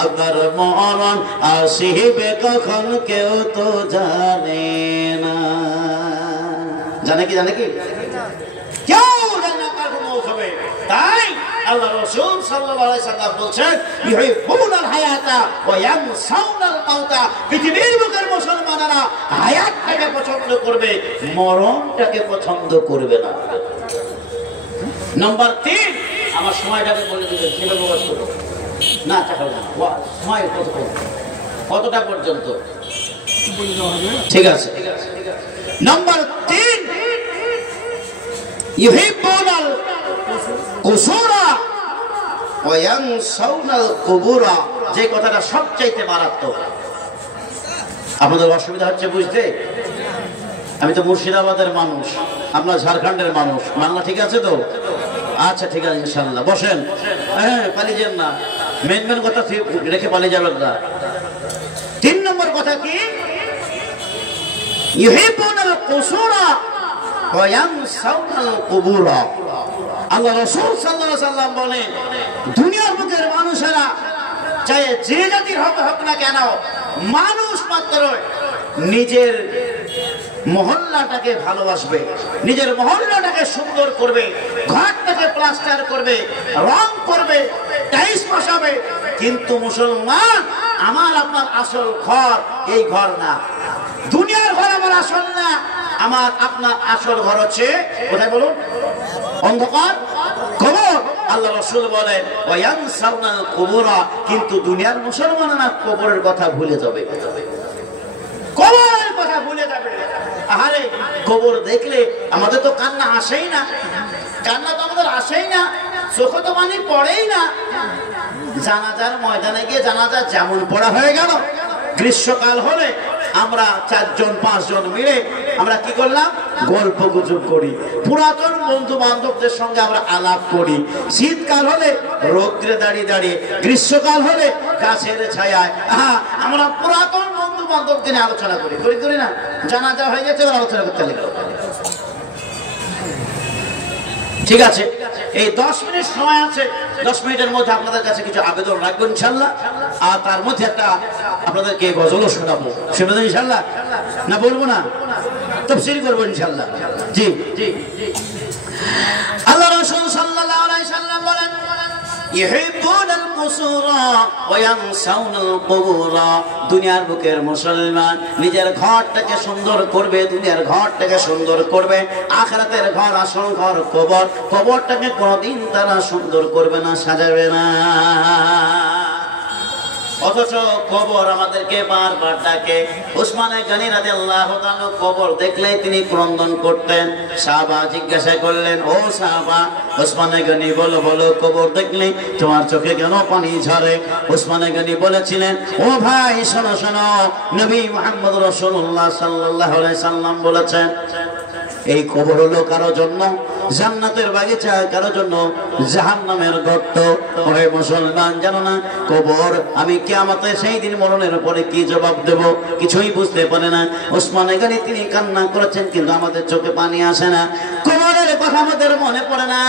আমার মরণ আসিবে কখন কেউ তো জানে না। জানে কি? জানে কি? কেউ জানে না কার মৌত হবে। তাই আল্লাহ রাসূল সাল্লাল্লাহু আলাইহি সাল্লাম বলেন ইউহিব্বুনাল হায়াতা ওয়া ইয়ানসাউনাল মাউতা। পৃথিবীর বুকের মুসলমানেরা হায়াতটাকে পছন্দ করবে, মরণটাকে পছন্দ করবে না। নাম্বার 3, আমার সময়টাকে বলে দিবেন কিভাবে ওয়াজ করব না টাকা না সময় কতটা পর্যন্ত ঠিক আছে। নাম্বার 3 ইউহিব্বুনাল কুসুরা ওয়া ইয়ানসাউনাল কুবুরা। যে কথাটা সবচাইতে মারাত্মক। আপনাদের অসুবিধা হচ্ছে বুঝতে? আমি তো মুর্শিদাবাদের মানুষ, আপনার ঝাড়খণ্ডের মানুষ, বাংলা ঠিক আছে তো? আচ্ছা ঠিক আছে ইনশাআল্লাহ। বসেন, হ্যাঁ পালিয়ে যান না, মেন কথা রেখে পালিয়ে যাবেন না। কথা কি? ইউহিব্বুনাল কুসুরা ওয়া ইয়ানসাউনাল কুবুরা। আল্লাহ রাসূল সাল্লাল্লাহু আলাইহি সাল্লাম বলেন, দুনিয়ার বুকের মানুষেরা চাই যে জাতির হোক না কেন, মানুষ মাত্র নিজের মহল্লাটাকে ভালোবাসবে, নিজের মহল্লাটাকে সুন্দর করবে, ঘরটাকে প্লাস্টার করবে, রং করবে, টাইলস বসাবে। কিন্তু মুসলমান আমার আপনার আসল ঘর এই ঘর না, দুনিয়ার ঘর আমার আসল না। আমার আপনার আসল ঘর হচ্ছে কোথায় বলুন? অন্ধকার, কবর। আল্লাহ রাসূল বলেন ওয়ায়ানসাউনাল কুবুরা, কিন্তু দুনিয়ার মুসলমানরা কবরের কথা ভুলে যাবে, কবরের কথা ভুলে যাবে। আরে কবর দেখলে আমাদের তো কান্না আসেই না, কান্না তো আমাদের আসেই না, চোখে তো পানি পড়েই না। জানাজার ময়দানে গিয়ে জানাজা যেমন পড়া হয়ে গেল, গ্রীষ্মকাল হলে আমরা 4 জন 5 জন মিলে আমরা কি করলাম? গল্প গুজব করি, পুরাতন বন্ধু বান্ধবদের সঙ্গে আমরা আলাপ করি। শীতকাল হলে রৌদ্রে দাঁড়িয়ে দাঁড়িয়ে, গ্রীষ্মকাল হলে গাছের ছায়ায় আমরা পুরাতন বন্ধু বান্ধবদের নিয়ে আলোচনা করি, করি না? জানাজা হয়ে গেছে, আলোচনা করতে লাগলো। ঠিক আছে, এই 10 মিনিট সময় আছে, 10 মিনিটের মধ্যে আপনাদের কাছে কিছু আবেদন রাখবো ইনশাল্লাহ। আর তার মধ্যে একটা আপনাদেরকে গজলও শোনাবো, শুনবেন ইনশাল্লাহ? না বলবো না, তাফসীর করবো ইনশাল্লাহ। জি জি, আল্লাহ রাসূল সাল্লাল্লাহু আলাইহি সাল্লাম বলেন ইউহিব্বুনাল কুসুরা ওয়া ইয়ানসাউনাল কুবুরা। দুনিয়ার বুকের মুসলমান নিজের ঘরটাকে সুন্দর করবে, দুনিয়ার ঘরটাকে সুন্দর করবে। আখিরাতের ঘর, আসল ঘর কবর, কবরটাকে কোনদিন তারা সুন্দর করবে না, সাজাবে না। অথচ কবর আমাদেরকে বারবার ডাকে। উসমানে গনি রাদিয়াল্লাহু তাআলা কবর দেখলেই তিনি ক্রন্দন করতেন। সাহাবা জিজ্ঞাসা করলেন, ও সাহাবা, উসমানে গনি বলো বলো, কবর দেখলে তোমার চোখে কেন পানি ঝরে? উসমানে গনি বলেছিলেন, ও ভাই শোনো শোনো, নবী মুহাম্মদ রাসূলুল্লাহ সাল্লাল্লাহু আলাইহি সাল্লাম বলেছেন, এই কবর হলো কারো জন্য জান্নাতের বাগিচা, কারো জন্য জাহান্নামের গর্ত। ওরে মুসলমান, জানো না কবর আমি কিয়ামতে সেই দিন মরণের পরে কি জবাব দেব? কিছুই বুঝতে পারে না। ওসমান গনি তিনি কান্না করেছেন, কিন্তু আমাদের চোখে পানি আসে না, কবরের কথা আমাদের মনে পড়ে না।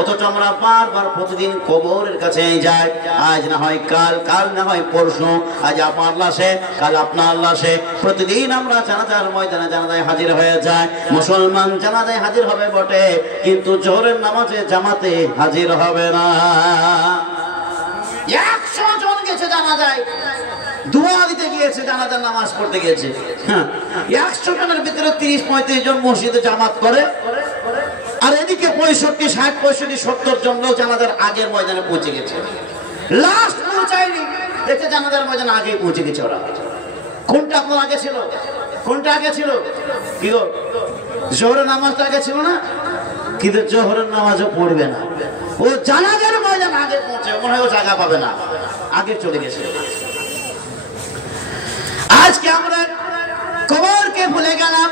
অথচ আমরা বারবার প্রতিদিন কবরের কাছে যাই। আজ না হয় কাল, কাল না হয় পরশু, আজ আপনার লাশে, কাল আপনার লাশে। প্রতিদিন আমরা জানাজার ময়দানে জানাজায় হাজির হয়ে যাই। মুসলমান জানাজায় হাজির হবে বটে, কিন্তু জোহরের নামাজে জামাতে হাজির হবে না। 100 জন গেছে জানাজায়, দোয়া দিতে গিয়েছে, জানাজার নামাজ পড়তে গিয়েছে। 100 জনের ভিতরে 30-35 জন মসজিদে জামাত করে, আর এদিকে 65, 60, 65, 70 জন লোক জানাজার আগের ময়দানে পৌঁছে গেছে। লাস্ট পৌঁছায়নি, দেখে জানাজার ময়দানে আগেই পৌঁছে গেছে ওরা। কোনটা আপনার আগে ছিল? কোনটা আগে ছিল? কি গো, জোহরের নামাজটা আগে ছিল না? কিন্তু জোহরের নামাজও পড়বে না, ও জানাজার ময়দান আগে পৌঁছে, মনে হয় ও জায়গা পাবে না, আগে চলে গেছে। আজকে আমরা কবরকে ভুলে গেলাম।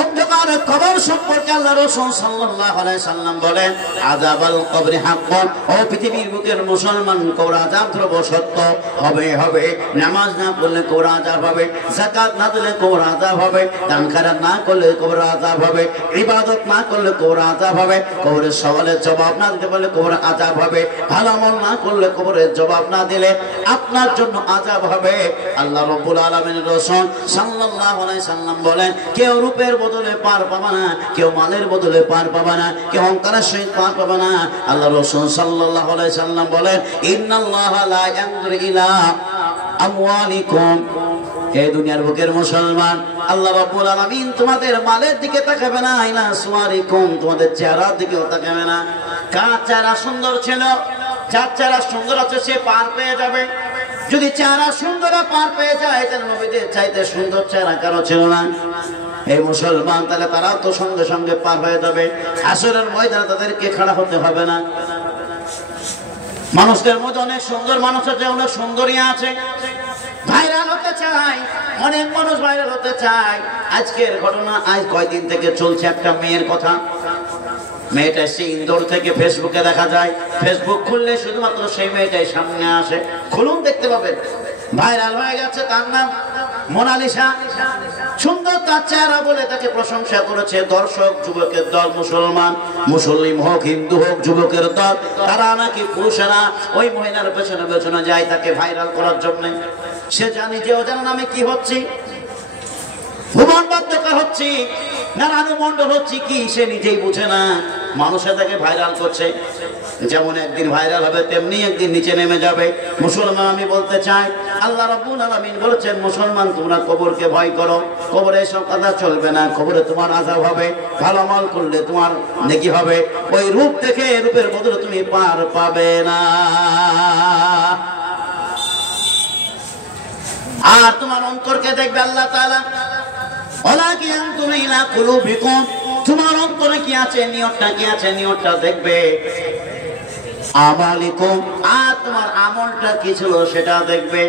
অন্ধকার কবর সম্পর্কে আল্লাহ রাসূল সাল্লাল্লাহু আলাইহি সাল্লাম বলেন, আযাবাল কবরি হাক্কুন। ও পৃথিবীর বুকের মুসলমান, কবর আযাব ধ্রুব সত্য, হবে হবে। নামাজ না পড়লে কবর আযাব হবে, যাকাত না দিলে কবর আযাব হবে, দান খায়রাত না করলে কবর আযাব হবে, ইবাদত না করলে কবর আযাব হবে, কবরের সওয়ালের জবাব না দিতে পারলে কবর আযাব হবে, ভালো আমল না করলে কবরের জবাব না দিলে আপনার জন্য আযাব হবে। আল্লাহ রাব্বুল আলামিনের রাসূল সাল্লাল্লাহু আলাইহি সাল্লাম বলেন, কেউ রূপের বদলে পার পাবে না, কেউ মালের বদলে পার পাবে না, কেউ অহংকারের সহিত পার পাবে না। আল্লাহ রাসূল সাল্লাল্লাহু আলাইহি সাল্লাম বলেন, ইন্নাল্লাহা লা ইয়ানজুরু ইলা আমওয়ালিকুম। এই দুনিয়ার বুকের মুসলমান, আল্লাহ রাব্বুল আলামিন তোমাদের মালের দিকে তাকাবে না, ইলা সুওয়ারিকুম, তোমাদের চেহারার দিকেও তাকাবে না। কার চেহারা সুন্দর ছিল? যার চেহারা সুন্দর আছে সে পার পেয়ে যাবে। যদি চেহারা সুন্দর পার পেয়ে যায়, তাহলে নবীদের চাইতে সুন্দর চেহারা কারো ছিল না। এই মুসলমান, তাহলে তারা তো সঙ্গে সঙ্গে পার হয়ে যাবে। হাসরের ময়দানে তাদেরকে খাড়া হতে হবে না। মানুষদের মধ্যে অনেক সুন্দর মানুষ আছে, অনেক সুন্দরী আছে, ভাইরাল হতে চায়, অনেক মানুষ ভাইরাল হতে চায়। আজকের ঘটনা, আজ কয়দিন থেকে চলছে একটা মেয়ের কথা। মেয়েটা এসে ইন্দোর থেকে, ফেসবুকে দেখা যায়, ফেসবুক খুললে শুধুমাত্র সেই মেয়েটাই সামনে আসে। খুলুন, দেখতে পাবেন, ভাইরাল হয়ে গেছে। তার নাম মোনালিসা, সুন্দর তার চেহারা বলে তাকে প্রশংসা করেছে দর্শক, যুবকের দল, মুসলিম হোক হিন্দু হোক যুবকের দল, তারা নাকি পুরুষেরা ওই মহিলার পেছনে পেছনে যায় তাকে ভাইরাল করার জন্য। সে জানি যে ও জানেন আমি কি হচ্ছি, ভুবন বাদ্যকার হচ্ছি, নারায়ণ মন্ডল হচ্ছি কি, সে নিজেই বুঝে না। মানুষে তাকে ভাইরাল করছে, যেমন একদিন ভাইরাল হবে তেমনি একদিন নিচে নেমে যাবে। মুসলমান আমি বলতে চাই, আল্লাহ রাব্বুল আলামিন বলেছেন মুসলমান তোমরা কবরকে ভয় করো, কবরে এসব কথা চলবে না, কবরে তোমার আযাব হবে, ভালো আমল করলে তোমার নেকি হবে। ওই রূপ দেখে রূপের বদলে তুমি পার পাবে না। আর তোমার অন্তরকে দেখবে আল্লাহ তাআলা, ওয়ালাকিন তুমিনা কুলুবিকুম, তোমার অন্তরে কি আছে, নিয়তটা কি আছে, নিয়তটা দেখবে। আমালিকুম, আর তোমার আমলটা কি ছিল সেটা দেখবে।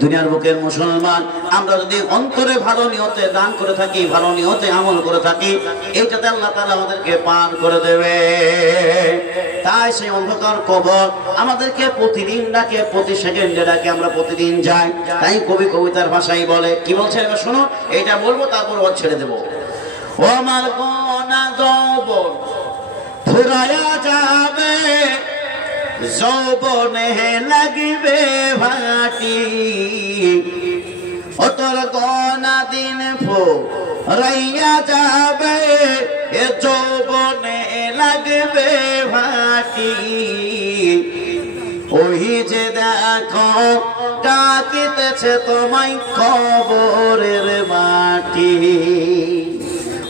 দুনিয়ার বুকের মুসলমান, আমরা যদি অন্তরে ভালো নিয়তে দান করে থাকি, ভালো নিয়তে আমল করে থাকি, এইটাতে আল্লাহ তাআলা আমাদেরকে পার করে দেবে। তাই সেই অন্ধকার কবর আমাদেরকে প্রতিদিন ডাকে, প্রতি সেকেন্ডে ডাকে, আমরা প্রতিদিন যাই। তাই কবি কবিতার ভাষায় বলে, কি বলছে এবার শোনো, এইটা বলবো তারপর ওর ছেড়ে দেবো। ও আমার গনা যৌবন ফুরায়া যাবে, যৌবনে লাগবে ভাটি, ও তোর গনা দিন ফুরাইয়া যাবে, এ যৌবনে লাগবে ভাটি। ওই যে দেখো ডাকিতেছে তোমায় কবরের মাটি,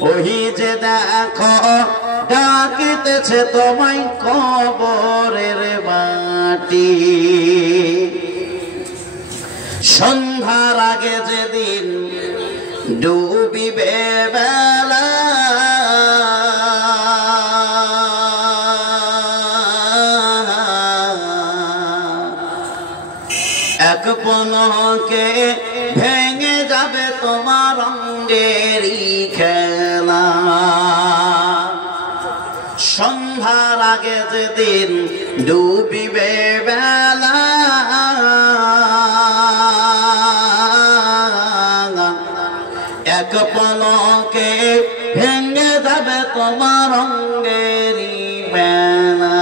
ওই যে দেখো ডাকিতেছে তোমায় কবরের মাটি। সন্ধ্যার আগে যেদিন ডুবিবে বেলা, এক পলকে ভেঙে যাবে তোমার অঙ্গেরই খেলা। সন্ধ্যার আগে যেদিন ডুবিবে বেলা, এক পলকে ভেঙে যাবে তোমার অঙ্গেরই বেলা।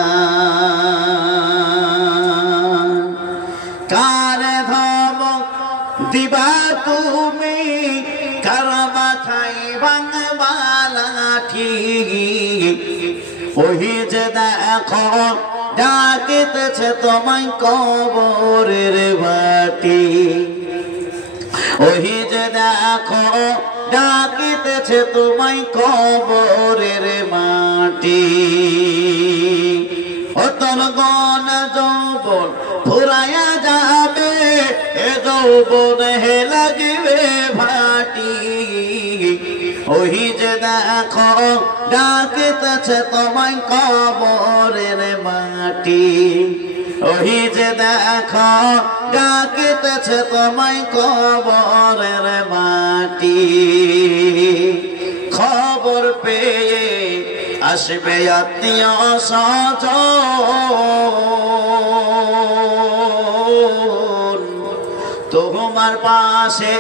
কারে ধমক দিবা তুমি, কার মাথায় ভাঙবা লাঠি, ওই যে দেখো ডাকিতেছে তোমায় কবরের মাটি, ওই যে দেখো ডাকিতেছে তোমায় কবরের মাটি। ও তোর গনা যৌবন ফুরায়া যাবে, এ যৌবনে লাগবে ভাটি, ওই যে দেখো ডাকিতেছে তোমায় কবরের মাটি, ওই যে দেখো ডাকিতেছে তোমায় কবরের মাটি। খবর পেয়ে আসবে আত্মীয় স্বজন, তোমার পাশে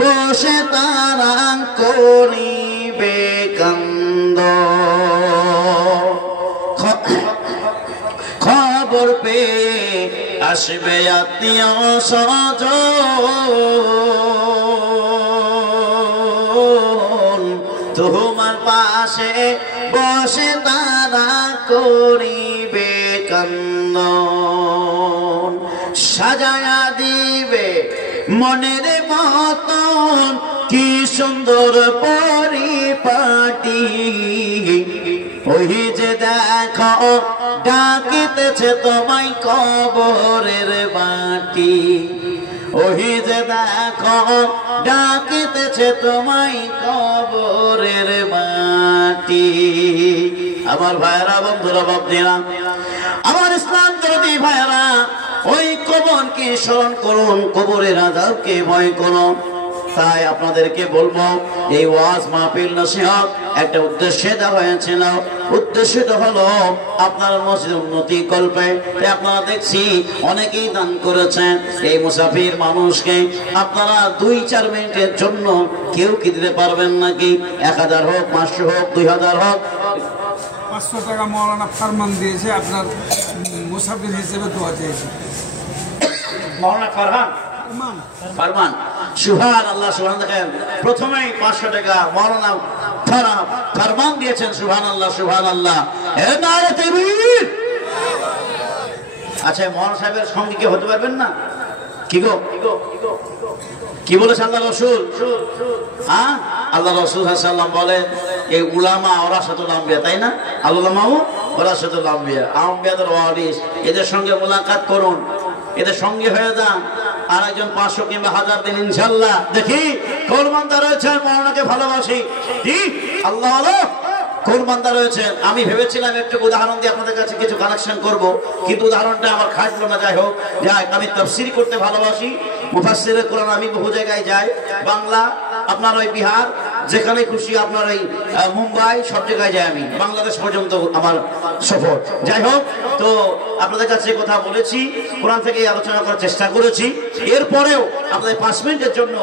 বসে তারা করিবে কান্দ। খবর পেয়ে আসবে আত্মীয় স্বজন, তোমার পাশে বসে তারা করিবে কান্দ। সাজায়া দিবে মনের মতন কি সুন্দর পরিপাটি, ওই যে দেখো ডাকিতেছে তোমায় কবরের মাটি, ওই যে দেখো ডাকিতেছে তোমায় কবরের মাটি। আমার ভাইরা, বন্ধুরা, বাপজিরা, আমার ইসলাম যদি ভাইরা, ওই কবরকে স্মরণ করুন, কবরের আযাবকে ভয় করুন। তাই আপনাদেরকে বলবো এই ওয়াজ মাহফিল নসিহত একটা উদ্দেশ্যে দেওয়া হয়েছিল। উদ্দেশ্যটা হলো আপনার মসজিদ উন্নতি কল্পে। তাই আপনারা দেখছি অনেকেই দান করেছেন। এই মুসাফির মানুষকে আপনারা 2-4 মিনিটের জন্য কেউ কি দিতে পারবেন নাকি? 1000 হোক, 500 হোক, 2000 হোক। 500 টাকা মৌলানা ফারমান দিয়েছে, আপনার মুসাফির হিসেবে দোয়া চেয়েছে। মৌলানা ফারমান সুবহানাল্লাহ, সুবহানাল্লাহ। প্রথমেই 500 টাকা মৌলানা ফারমান দিয়েছেন। সুবহানাল্লাহ, সুবহানাল্লাহ। এ নারে তাকবীর। আচ্ছা, মৌলানা সাহেবের সঙ্গে কি হতে পারবেন না? কি গো, কি বলেছেন আল্লাহ রাসূল? হ্যাঁ, আল্লাহ রাসূল সাল্লাল্লাহু আলাইহি ওয়াসাল্লাম বলেন এই উলামা ওয়ারাসাতুল আম্বিয়া, তাই না? আল উলামা ওয়ারাসাতুল আম্বিয়া, আম্বিয়াদের ওয়ারিস। এদের সঙ্গে মুলাকাত করুন, এদের সঙ্গে হয়ে যান। আর একজন 500 কিংবা 1000 দিন ইনশাআল্লাহ। দেখি কোন বান্দা রয়েছেন মৌলানাকে ভালোবাসি? জি, আল্লাহ আল্লাহ। কোন বান্দা রয়েছেন? আমি ভেবেছিলাম একটু উদাহরণ দিয়ে আপনাদের কাছে কিছু কালেকশন করব, কিন্তু উদাহরণটা আমার খাটলো না। যাই হোক, যাই, আমি তাফসীর করতে ভালোবাসি। মুফাসসিরে কোরআন আমি বহু জায়গায় যাই, বাংলা, আপনার ওই বিহার, যেখানে খুশি, আপনার ওই মুম্বাই, সব জায়গায় যাই আমি, বাংলাদেশ পর্যন্ত আমার সফর। যাই হোক, তো আপনাদের কাছে কথা বলেছি, কোরআন থেকে আলোচনা করার চেষ্টা করেছি। এরপরেও আপনাদের 5 মিনিটের জন্য